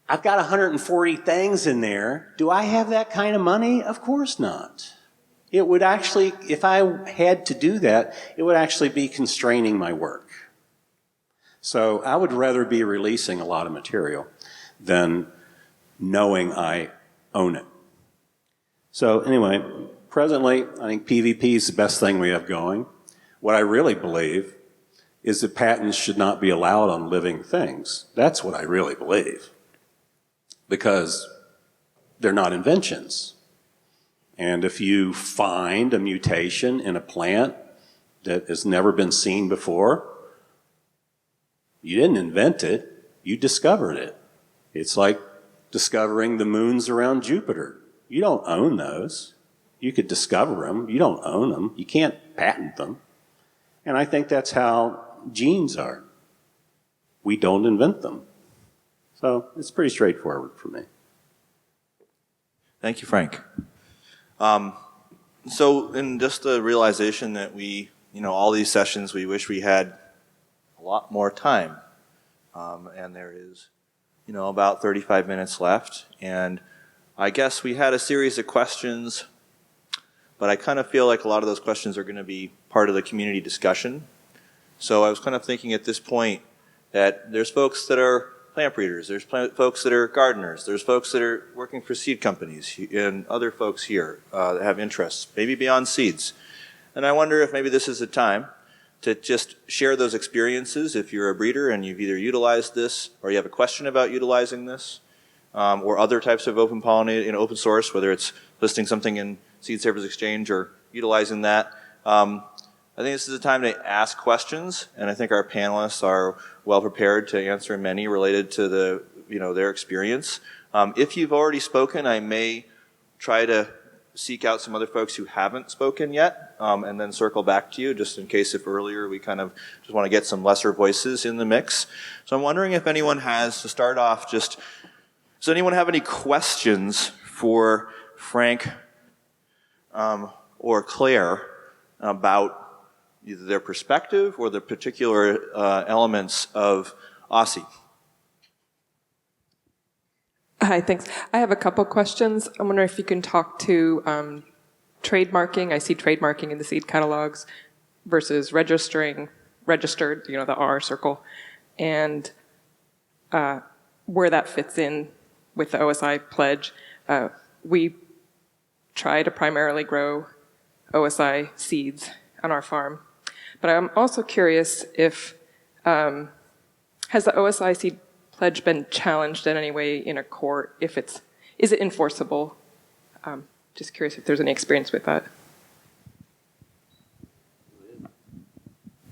I've got 140 things in there. Do I have that kind of money? Of course not. It would actually, if I had to do that, it would actually be constraining my work. So I would rather be releasing a lot of material than knowing I own it. So anyway, presently, I think PVP is the best thing we have going. What I really believe is that patents should not be allowed on living things. That's what I really believe. Because they're not inventions. And if you find a mutation in a plant that has never been seen before, you didn't invent it, you discovered it. It's like discovering the moons around Jupiter. You don't own those. You could discover them, you don't own them, you can't patent them. And I think that's how genes are. We don't invent them. So it's pretty straightforward for me. Thank you, Frank. So in just the realization that we, all these sessions, we wish we had a lot more time. And there is, about 35 minutes left. And I guess we had a series of questions, but I kind of feel like a lot of those questions are going to be part of the community discussion. So I was kind of thinking at this point that there's folks that are plant breeders, there's folks that are gardeners, there's folks that are working for seed companies, and other folks here that have interests, maybe beyond seeds. And I wonder if maybe this is a time to just share those experiences if you're a breeder and you've either utilized this or you have a question about utilizing this, or other types of open pollinated, open source, whether it's listing something in Seed Savers Exchange or utilizing that. I think this is a time to ask questions, and I think our panelists are well prepared to answer many related to their experience. If you've already spoken, I may try to seek out some other folks who haven't spoken yet, and then circle back to you, just in case if earlier we kind of just want to get some lesser voices in the mix. So I'm wondering if anyone has, to start off, does anyone have any questions for Frank or Claire about either their perspective or the particular elements of Aussie? Hi, thanks. I have a couple questions. I'm wondering if you can talk to trademarking. I see trademarking in the seed catalogs versus registered, the R circle, and where that fits in with the OSI pledge. We try to primarily grow OSI seeds on our farm, but I'm also curious if has the OSI seed pledge been challenged in any way in a court? Is it enforceable? Just curious if there's any experience with that.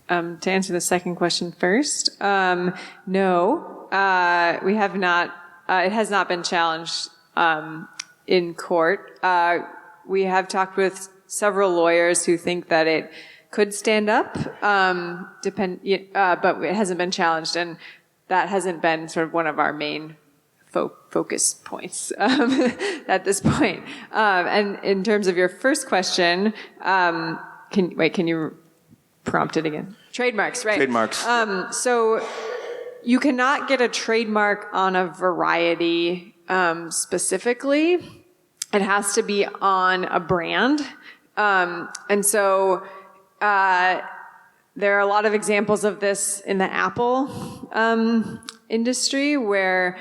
To answer the second question first, no, we have not. It has not been challenged in court. We have talked with several lawyers who think that it could stand up, but it hasn't been challenged, and that hasn't been sort of one of our main focus points at this point. And in terms of your first question, can you prompt it again? Trademarks, right? Trademarks. So you cannot get a trademark on a variety specifically. It has to be on a brand. And so there are a lot of examples of this in the apple industry where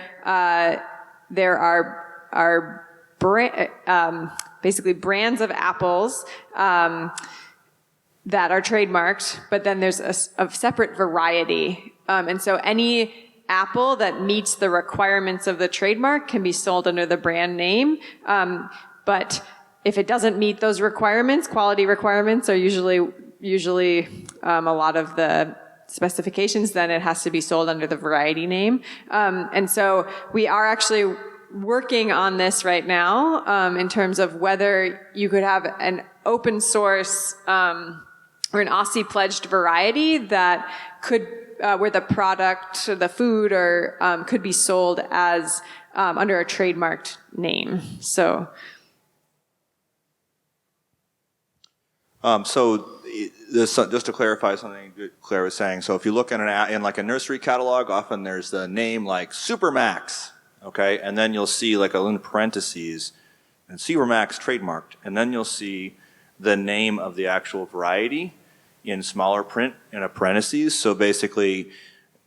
there are basically brands of apples that are trademarked, but then there's a separate variety. And so any apple that meets the requirements of the trademark can be sold under the brand name. But if it doesn't meet those requirements, quality requirements are usually a lot of the specifications, then it has to be sold under the variety name. And so we are actually working on this right now in terms of whether you could have an open source or an Aussie pledged variety that could, where the product, the food, or could be sold as under a trademarked name. So. Just to clarify something Claire was saying, so if you look in like a nursery catalog, often there's the name like Supermax, okay, and then you'll see like in parentheses, and Supermax trademarked, and then you'll see the name of the actual variety in smaller print in a parentheses. So basically,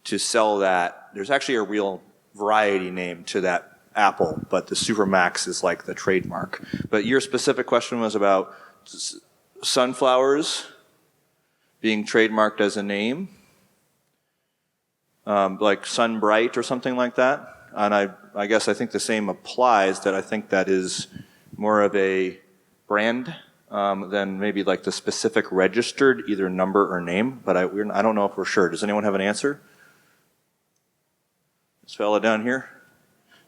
to sell that, there's actually a real variety name to that apple, but the Supermax is like the trademark. But your specific question was about sunflowers being trademarked as a name, like Sunbright or something like that. And I guess I think the same applies, that I think that is more of a brand than maybe like the specific registered either number or name, but I don't know if we're sure. Does anyone have an answer? This fella down here?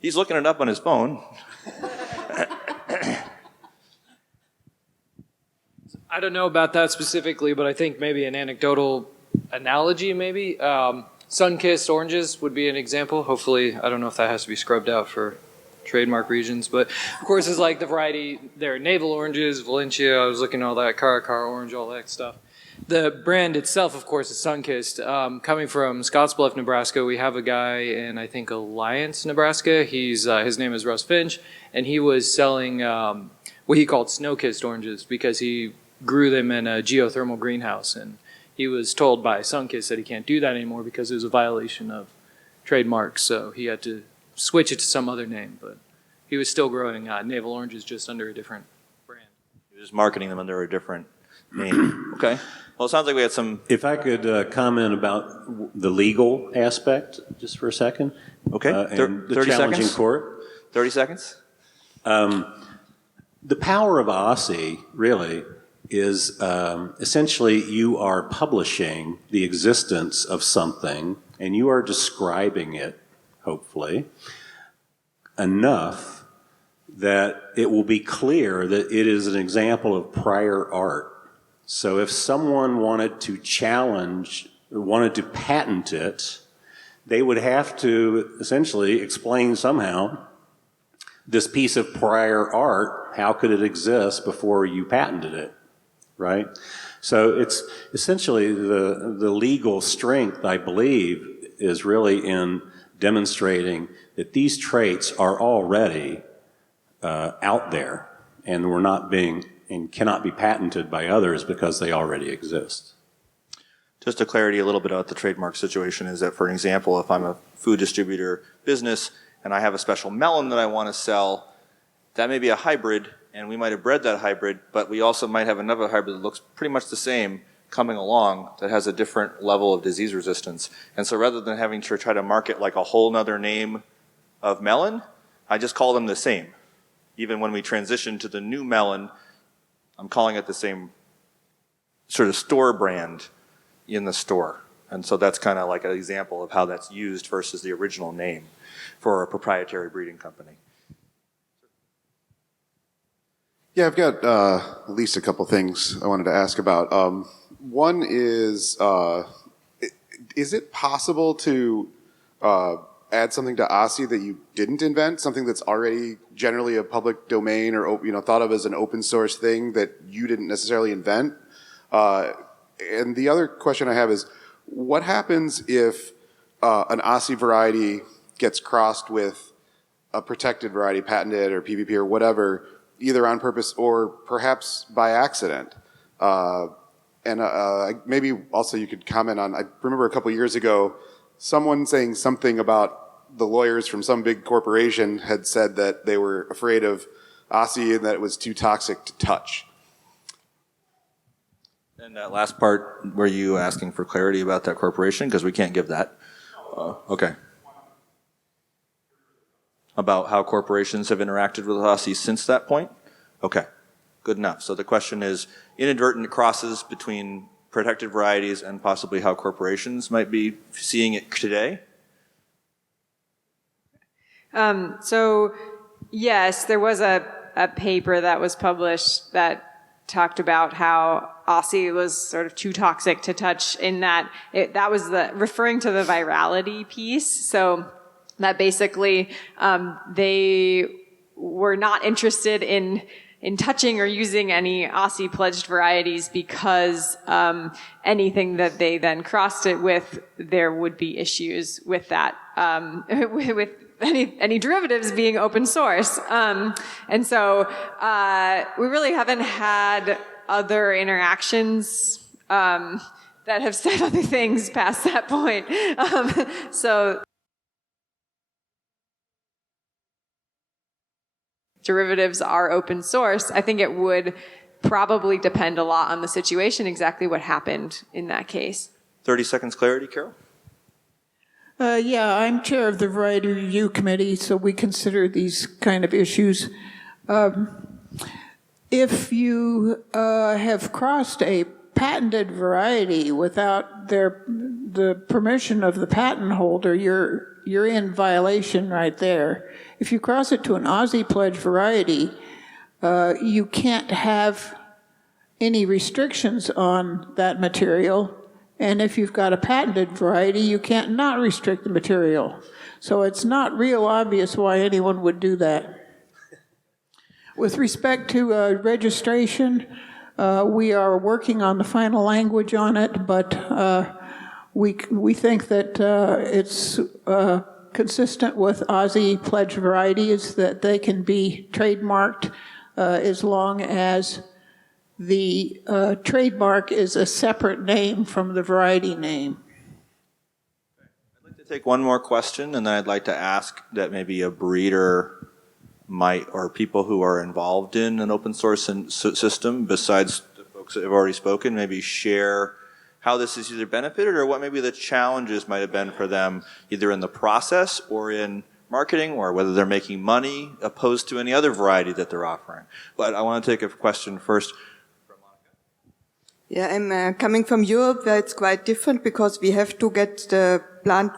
He's looking it up on his phone. I don't know about that specifically, but I think maybe an anecdotal analogy, maybe. Sunkist Oranges would be an example. Hopefully, I don't know if that has to be scrubbed out for trademark regions, but of course it's like the variety, there are navel oranges, Valencia, I was looking at all that, Caracara orange, all that stuff. The brand itself, of course, is Sunkist. Coming from Scottsbluff, Nebraska, we have a guy in, I think, Alliance, Nebraska. His name is Russ Finch, and he was selling what he called snow-kissed oranges because he grew them in a geothermal greenhouse. And he was told by Sunkist that he can't do that anymore because it was a violation of trademarks. So he had to switch it to some other name. But he was still growing navel oranges just under a different brand. He was marketing them under a different name. Okay. Well, it sounds like we had some. If I could comment about the legal aspect just for a second. Okay. And the 30 challenging seconds. court. 30 seconds. The power of OSSI really is essentially you are publishing the existence of something and you are describing it, hopefully, enough that it will be clear that it is an example of prior art. So if someone wanted to challenge, or wanted to patent it, they would have to essentially explain somehow this piece of prior art, how could it exist before you patented it, right? So it's essentially the legal strength, I believe, is really in demonstrating that these traits are already out there and were not being and cannot be patented by others because they already exist. Just a clarity a little bit about the trademark situation is that, for example, if I'm a food distributor business and I have a special melon that I want to sell, that may be a hybrid, and we might have bred that hybrid, but we also might have another hybrid that looks pretty much the same coming along that has a different level of disease resistance. And so rather than having to try to market like a whole nother name of melon, I just call them the same. Even when we transition to the new melon, I'm calling it the same sort of store brand in the store. And so that's kind of like an example of how that's used versus the original name for a proprietary breeding company. Yeah, I've got at least a couple things I wanted to ask about. One is it possible to add something to OSSI that you didn't invent, something that's already generally a public domain or thought of as an open source thing that you didn't necessarily invent? And the other question I have is, what happens if an OSSI variety gets crossed with a protected variety, patented or PVP or whatever, either on purpose or perhaps by accident? Maybe also you could comment on, I remember a couple years ago, someone saying something about the lawyers from some big corporation had said that they were afraid of OSSI and that it was too toxic to touch. And that last part, were you asking for clarity about that corporation? Because we can't give that. Okay. About how corporations have interacted with OSSI since that point? Okay, good enough. So the question is inadvertent crosses between protected varieties and possibly how corporations might be seeing it today? So yes, there was a paper that was published that talked about how OSSI was sort of too toxic to touch in that that was referring to the virality piece. So that basically they were not interested in touching or using any OSSI pledged varieties because anything that they then crossed it with, there would be issues with that, with any derivatives being open source. And so we really haven't had other interactions that have said other things past that point. So derivatives are open source. I think it would probably depend a lot on the situation, exactly what happened in that case. 30 seconds clarity, Carol? Yeah, I'm chair of the Variety Review Committee, so we consider these kind of issues. If you have crossed a patented variety without the permission of the patent holder, you're in violation right there. If you cross it to an OSSI pledged variety, you can't have any restrictions on that material. And if you've got a patented variety, you can't not restrict the material. So it's not real obvious why anyone would do that. With respect to registration, We are working on the final language on it, but we think that it's consistent with Aussie pledge varieties, that they can be trademarked as long as the trademark is a separate name from the variety name. I'd like to take one more question, and then I'd like to ask that maybe a breeder might, or people who are involved in an open source system, besides the folks that have already spoken, maybe share how this has either benefited or what maybe the challenges might have been for them, either in the process or in marketing, or whether they're making money opposed to any other variety that they're offering. But I want to take a question first. Yeah, I'm coming from Europe, where it's quite different because we have to get the plant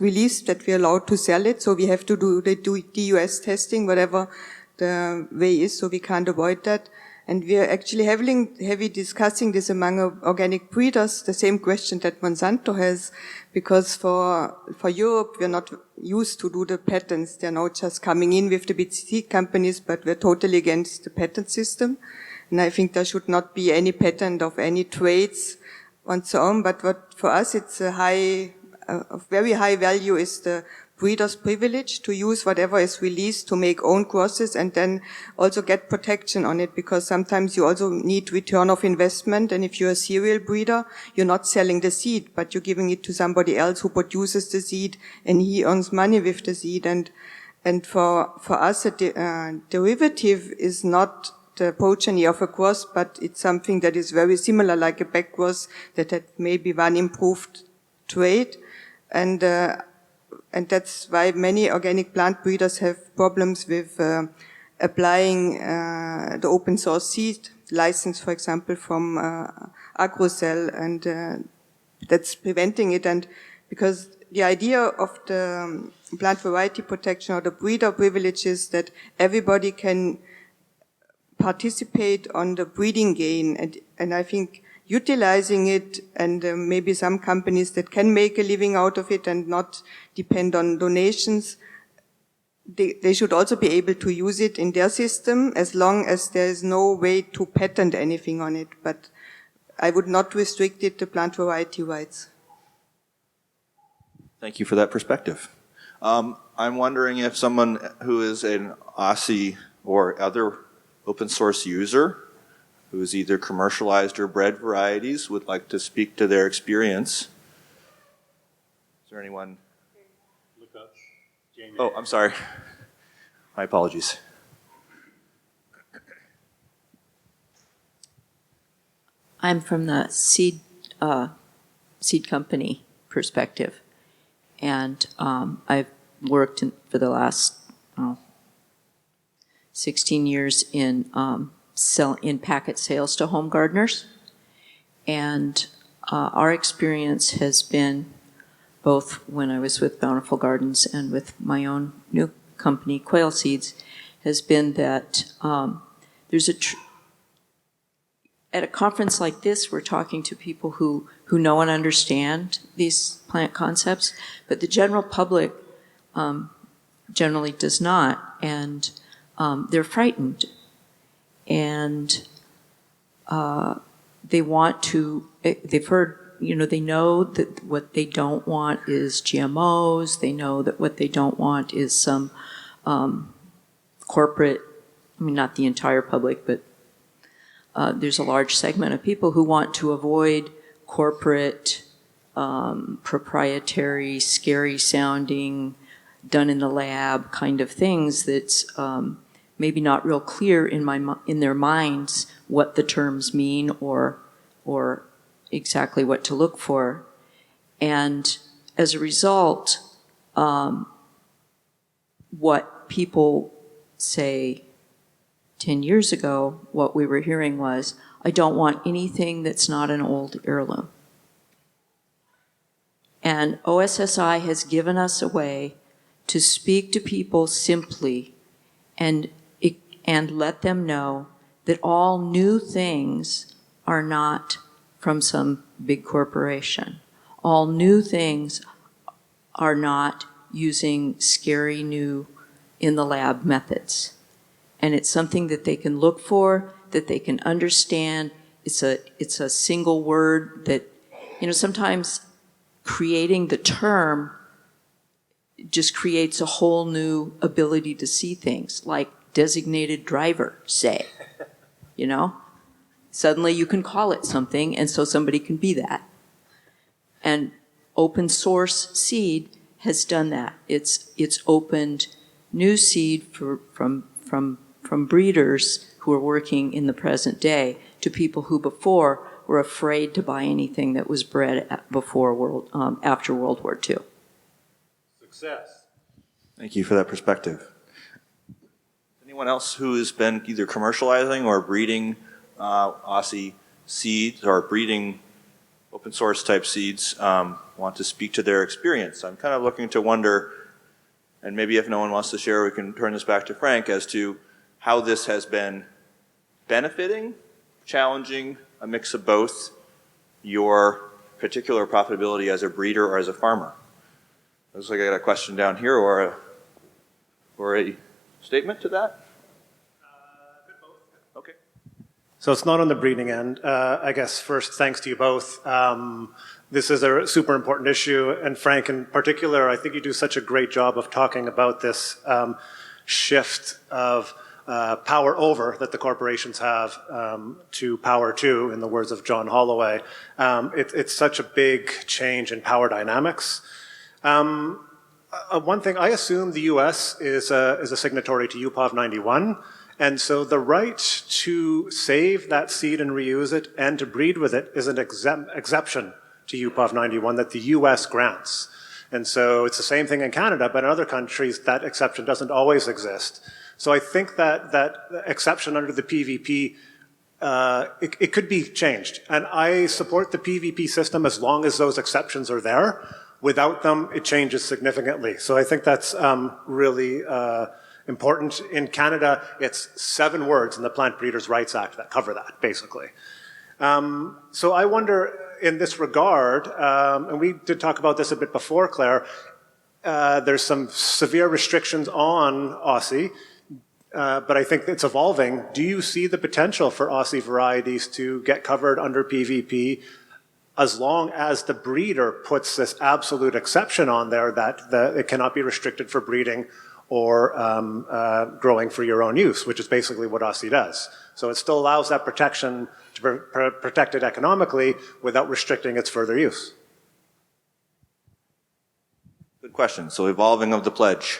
released that we're allowed to sell it. So we have to do the DUS testing, whatever the way is, so we can't avoid that. And we are actually heavily discussing this among organic breeders, the same question that Monsanto has, because for Europe, we're not used to do the patents. They're not just coming in with the big seed companies, but we're totally against the patent system. And I think there should not be any patent of any traits and so on. But what for us, it's a very high value is the breeder's privilege to use whatever is released to make own crosses and then also get protection on it, because sometimes you also need return of investment. And if you're a serial breeder, you're not selling the seed, but you're giving it to somebody else who produces the seed and he earns money with the seed. And for us, a derivative is not the progeny of a cross, but it's something that is very similar, like a back cross that had maybe one improved trait. And that's why many organic plant breeders have problems with applying the open source seed license, for example, from AgroCell, and that's preventing it. And because the idea of the plant variety protection or the breeder privilege is that everybody can participate on the breeding gain, and I think utilizing it, and maybe some companies that can make a living out of it and not depend on donations, they should also be able to use it in their system as long as there is no way to patent anything on it. But I would not restrict it to plant variety rights. Thank you for that perspective. I'm wondering if someone who is an Aussie or other open source user who is either commercialized or bred varieties would like to speak to their experience. Is there anyone? Look up Jamie. Oh, I'm sorry. My apologies. I'm from the seed company perspective, and I've worked for the last 16 years in packet sales to home gardeners, and our experience has been, both when I was with Bountiful Gardens and with my own new company, Quail Seeds, has been that there's at a conference like this, we're talking to people who know and understand these plant concepts, but the general public generally does not, and they're frightened. And they want to, they've heard, they know that what they don't want is GMOs. They know that what they don't want is some corporate, not the entire public, but there's a large segment of people who want to avoid corporate, proprietary, scary sounding, done in the lab kind of things that's maybe not real clear in their minds what the terms mean or exactly what to look for. And as a result, what people say 10 years ago, what we were hearing was, I don't want anything that's not an old heirloom. And OSSI has given us a way to speak to people simply and let them know that all new things are not from some big corporation. All new things are not using scary new in the lab methods. And it's something that they can look for, that they can understand. It's a single word that, sometimes creating the term just creates a whole new ability to see things, like designated driver, say, Suddenly you can call it something, and so somebody can be that. And open source seed has done that. It's opened new seed from breeders who are working in the present day to people who before were afraid to buy anything that was bred after World War II. Success. Thank you for that perspective. Anyone else who has been either commercializing or breeding Aussie seeds or breeding open source type seeds want to speak to their experience? I'm kind of looking to wonder, and maybe if no one wants to share, we can turn this back to Frank as to how this has been benefiting, challenging, a mix of both, your particular profitability as a breeder or as a farmer. Looks like I got a question down here or a statement to that? Okay. So it's not on the breeding end. I guess first, thanks to you both. This is a super important issue, and Frank in particular, I think you do such a great job of talking about this shift of power over that the corporations have to power to, in the words of John Holloway. It's such a big change in power dynamics. One thing, I assume the US is a signatory to UPOV 91, and so the right to save that seed and reuse it and to breed with it is an exception to UPOV 91 that the US grants. And so it's the same thing in Canada, but in other countries that exception doesn't always exist. So I think that exception under the PVP, it could be changed. And I support the PVP system as long as those exceptions are there. Without them, it changes significantly. So I think that's really important. In Canada, it's 7 words in the Plant Breeders' Rights Act that cover that, basically. So I wonder, in this regard, and we did talk about this a bit before, Claire, there's some severe restrictions on Aussie, but I think it's evolving. Do you see the potential for Aussie varieties to get covered under PVP as long as the breeder puts this absolute exception on there that it cannot be restricted for breeding or growing for your own use, which is basically what Aussie does. So it still allows that protection to protect it economically without restricting its further use. Good question. So evolving of the pledge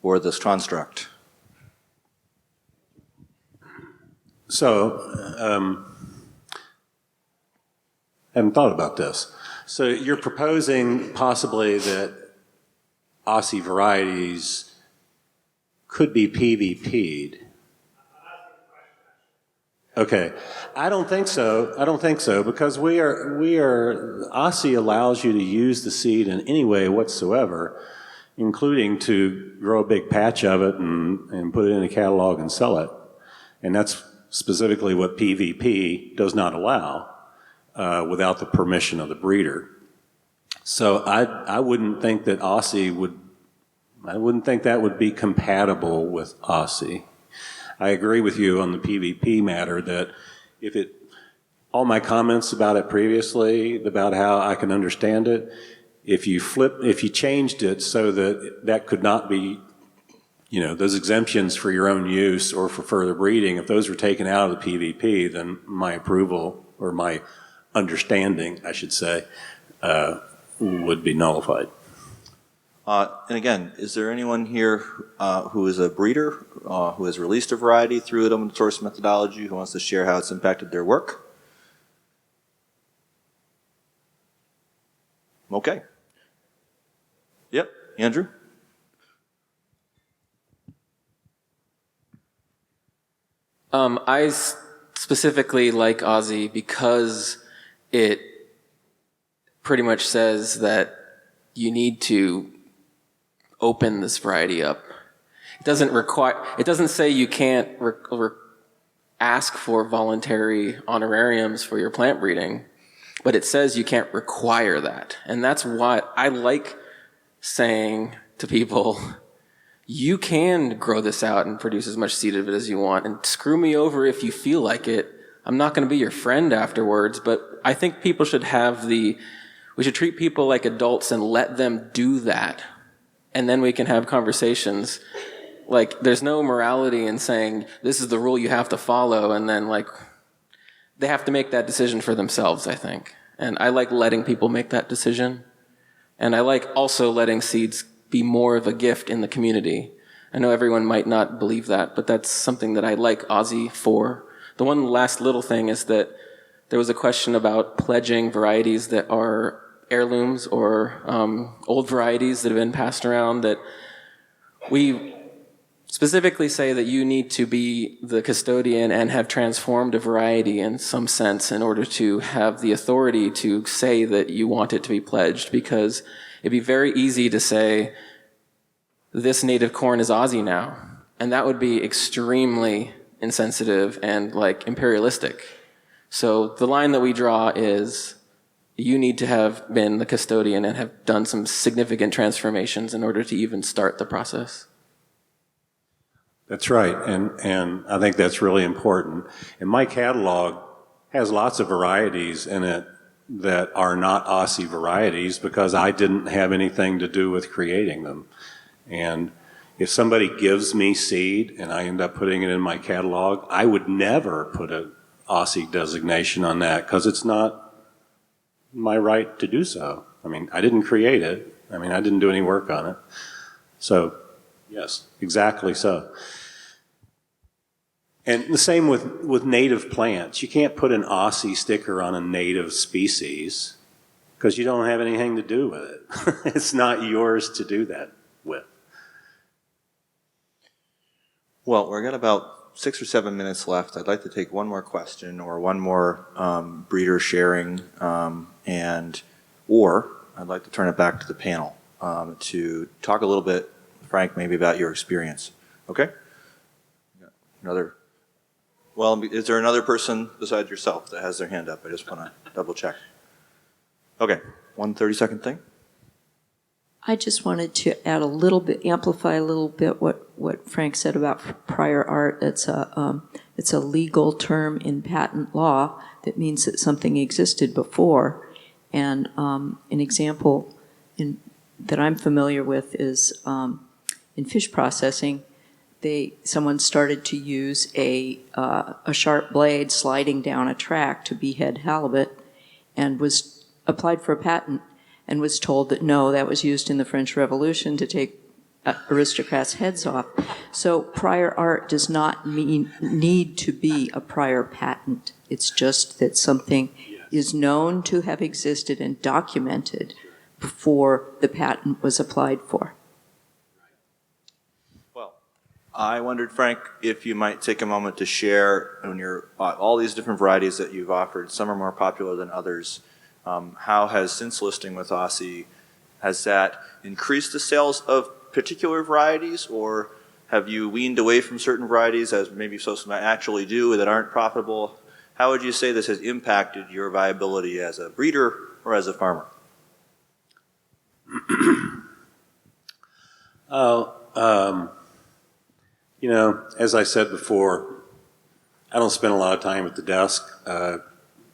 or this construct. So, I haven't thought about this. So you're proposing possibly that Aussie varieties could be PVP'd. Okay, I don't think so. I don't think so because Aussie allows you to use the seed in any way whatsoever, including to grow a big patch of it and put it in a catalog and sell it. And that's specifically what PVP does not allow without the permission of the breeder. So I wouldn't think that I wouldn't think that would be compatible with Aussie. I agree with you on the PVP matter that all my comments about it previously, about how I can understand it, if you changed it so that could not be, those exemptions for your own use or for further breeding, if those were taken out of the PVP, then my approval or my understanding, I should say, would be nullified. And again, is there anyone here who is a breeder, who has released a variety through an open source methodology, who wants to share how it's impacted their work? Okay. Yep, Andrew? I specifically like Aussie because it pretty much says that you need to open this variety up. It doesn't say you can't ask for voluntary honorariums for your plant breeding, but it says you can't require that. And that's why I like saying to people, you can grow this out and produce as much seed of it as you want, and screw me over if you feel like it. I'm not going to be your friend afterwards, but I think people should we should treat people like adults and let them do that. And then we can have conversations. Like, there's no morality in saying, this is the rule you have to follow, and then, like, they have to make that decision for themselves, I think. And I like letting people make that decision. And I like also letting seeds be more of a gift in the community. I know everyone might not believe that, but that's something that I like Aussie for. The one last little thing is that there was a question about pledging varieties that are heirlooms or old varieties that have been passed around, that we specifically say that you need to be the custodian and have transformed a variety in some sense in order to have the authority to say that you want it to be pledged, because it'd be very easy to say, this native corn is Aussie now, and that would be extremely insensitive and like imperialistic. So the line that we draw is you need to have been the custodian and have done some significant transformations in order to even start the process. That's right, and I think that's really important. And my catalog has lots of varieties in it that are not Aussie varieties because I didn't have anything to do with creating them. And if somebody gives me seed and I end up putting it in my catalog, I would never put an Aussie designation on that because it's not my right to do so. I mean, I didn't create it. I mean, I didn't do any work on it. So, yes, exactly so. And the same with native plants. You can't put an Aussie sticker on a native species because you don't have anything to do with it. It's not yours to do that with. Well, we've got about 6 or 7 minutes left. I'd like to take one more question or one more breeder sharing, or I'd like to turn it back to the panel to talk a little bit, Frank, maybe about your experience. Okay? Another. Well, is there another person besides yourself that has their hand up? I just want to double check. Okay, 1 30-second thing. I just wanted to add a little bit, amplify a little bit what Frank said about prior art. It's a legal term in patent law that means that something existed before. And an example that I'm familiar with is in fish processing. Someone started to use a sharp blade sliding down a track to behead halibut, and was applied for a patent, and was told that no, that was used in the French Revolution to take aristocrats' heads off. So prior art does not need to be a prior patent. It's just that something is known to have existed and documented before the patent was applied for. I wondered, Frank, if you might take a moment to share on all these different varieties that you've offered. Some are more popular than others. How has, since listing with Aussie, has that increased the sales of particular varieties, or have you weaned away from certain varieties, as maybe some might actually do, that aren't profitable? How would you say this has impacted your viability as a breeder or as a farmer? You know, as I said before, I don't spend a lot of time at the desk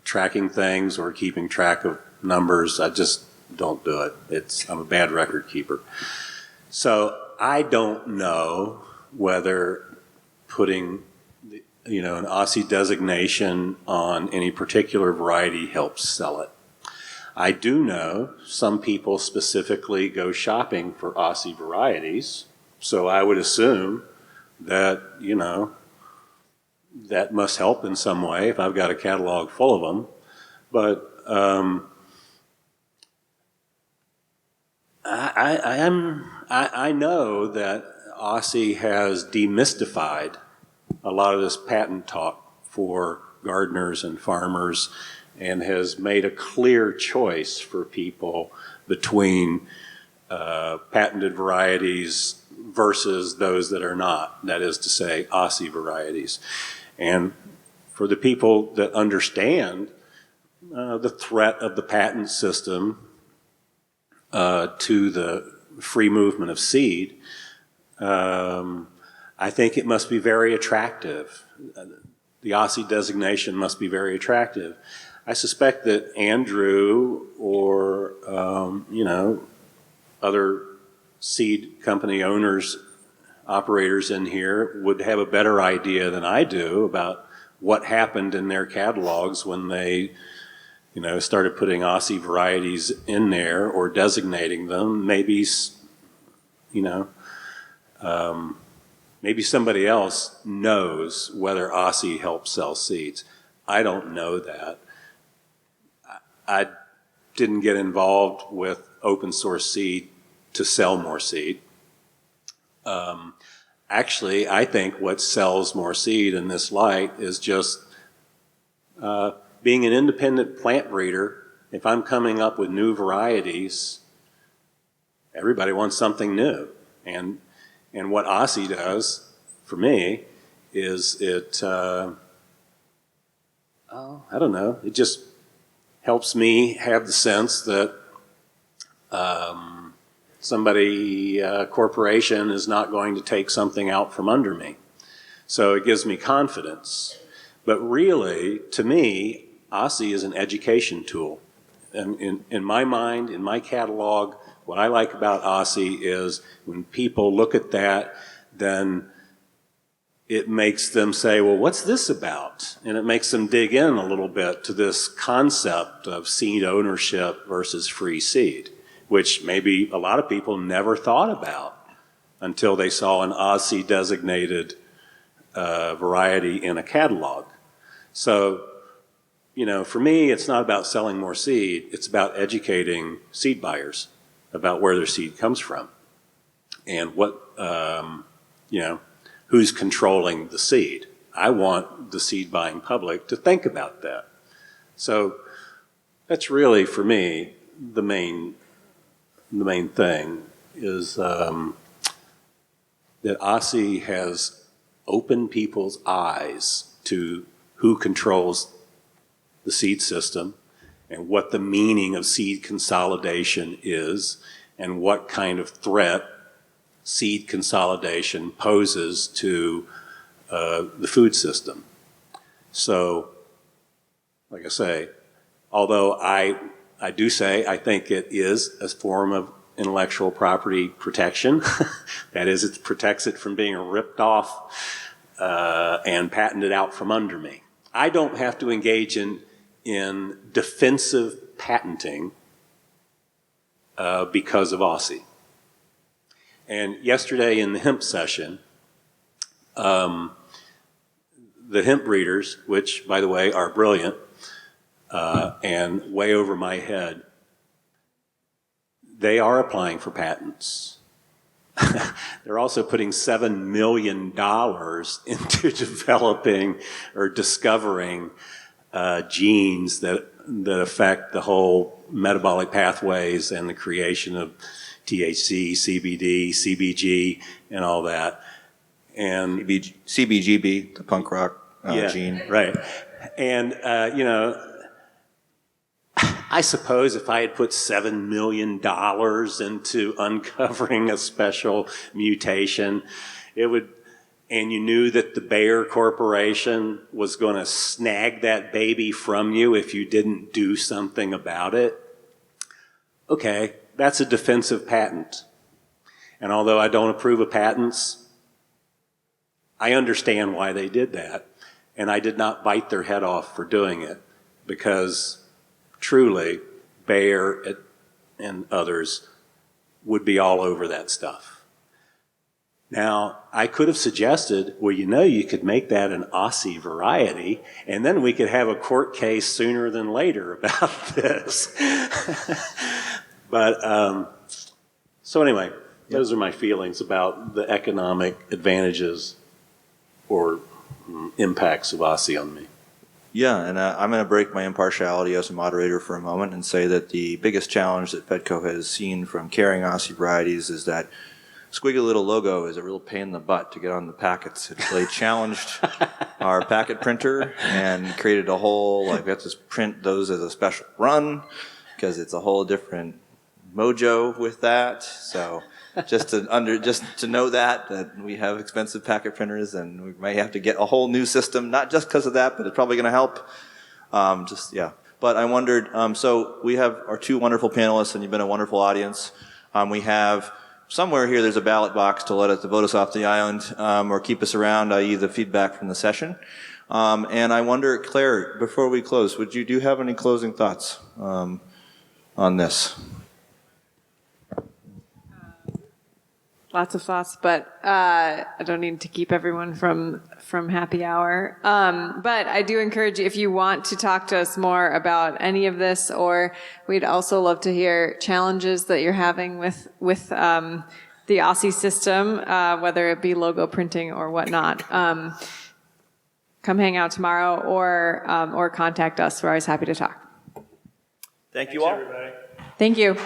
tracking things or keeping track of numbers. I just don't do it. I'm a bad record keeper. So I don't know whether putting, an Aussie designation on any particular variety helps sell it. I do know some people specifically go shopping for Aussie varieties, so I would assume that, that must help in some way if I've got a catalog full of them. But I know that Aussie has demystified a lot of this patent talk for gardeners and farmers and has made a clear choice for people between patented varieties versus those that are not, that is to say, Aussie varieties. And for the people that understand the threat of the patent system to the free movement of seed, I think it must be very attractive. The Aussie designation must be very attractive. I suspect that Andrew or, other seed company owners, operators in here would have a better idea than I do about what happened in their catalogs when they, started putting Aussie varieties in there or designating them. Maybe, maybe somebody else knows whether Aussie helps sell seeds. I don't know that. I didn't get involved with open source seed to sell more seed. Actually, I think what sells more seed in this light is just being an independent plant breeder. If I'm coming up with new varieties, everybody wants something new. And what Aussie does for me is it, I don't know, it just helps me have the sense that somebody, corporation is not going to take something out from under me. So it gives me confidence. But really, to me, Aussie is an education tool. And in my mind, in my catalog, what I like about Aussie is when people look at that, then it makes them say, well, what's this about? And it makes them dig in a little bit to this concept of seed ownership versus free seed, which maybe a lot of people never thought about until they saw an Aussie designated variety in a catalog. So, for me, it's not about selling more seed. It's about educating seed buyers about where their seed comes from and what, who's controlling the seed. I want the seed buying public to think about that. So that's really, for me, the main thing is that Aussie has opened people's eyes to who controls the seed system and what the meaning of seed consolidation is and what kind of threat seed consolidation poses to the food system. So, like I say, although I do say I think it is a form of intellectual property protection. That is, it protects it from being ripped off and patented out from under me. I don't have to engage in defensive patenting because of Aussie. And yesterday in the hemp session, the hemp breeders, which, by the way, are brilliant and way over my head, they are applying for patents. They're also putting $7 million into developing or discovering genes that affect the whole metabolic pathways and the creation of THC, CBD, CBG, and all that. And CBGB, the punk rock gene. Right. And, I suppose if I had put $7 million into uncovering a special mutation, it would, and you knew that the Bayer Corporation was going to snag that baby from you if you didn't do something about it. Okay, that's a defensive patent. And although I don't approve of patents, I understand why they did that. And I did not bite their head off for doing it because truly, Bayer and others would be all over that stuff. Now, I could have suggested, well, you could make that an Aussie variety, and then we could have a court case sooner than later about this. But, so anyway, those are my feelings about the economic advantages or impacts of Aussie on me. Yeah, and I'm going to break my impartiality as a moderator for a moment and say that the biggest challenge that Fedco has seen from carrying Aussie varieties is that squiggly little logo is a real pain in the butt to get on the packets. They challenged our packet printer and created a whole, we have to print those as a special run because it's a whole different mojo with that. So just to know that we have expensive packet printers and we may have to get a whole new system, not just because of that, but it's probably going to help. But I wondered, so we have our two wonderful panelists, and you've been a wonderful audience. We have somewhere here there's a ballot box to vote us off the island or keep us around, i.e. the feedback from the session. And I wonder, Claire, before we close, do you have any closing thoughts on this? Lots of thoughts, but I don't need to keep everyone from happy hour. But I do encourage you, if you want to talk to us more about any of this, or we'd also love to hear challenges that you're having with the Aussie system, whether it be logo printing or whatnot. Come hang out tomorrow or contact us. We're always happy to talk. Thank you all. Thank you.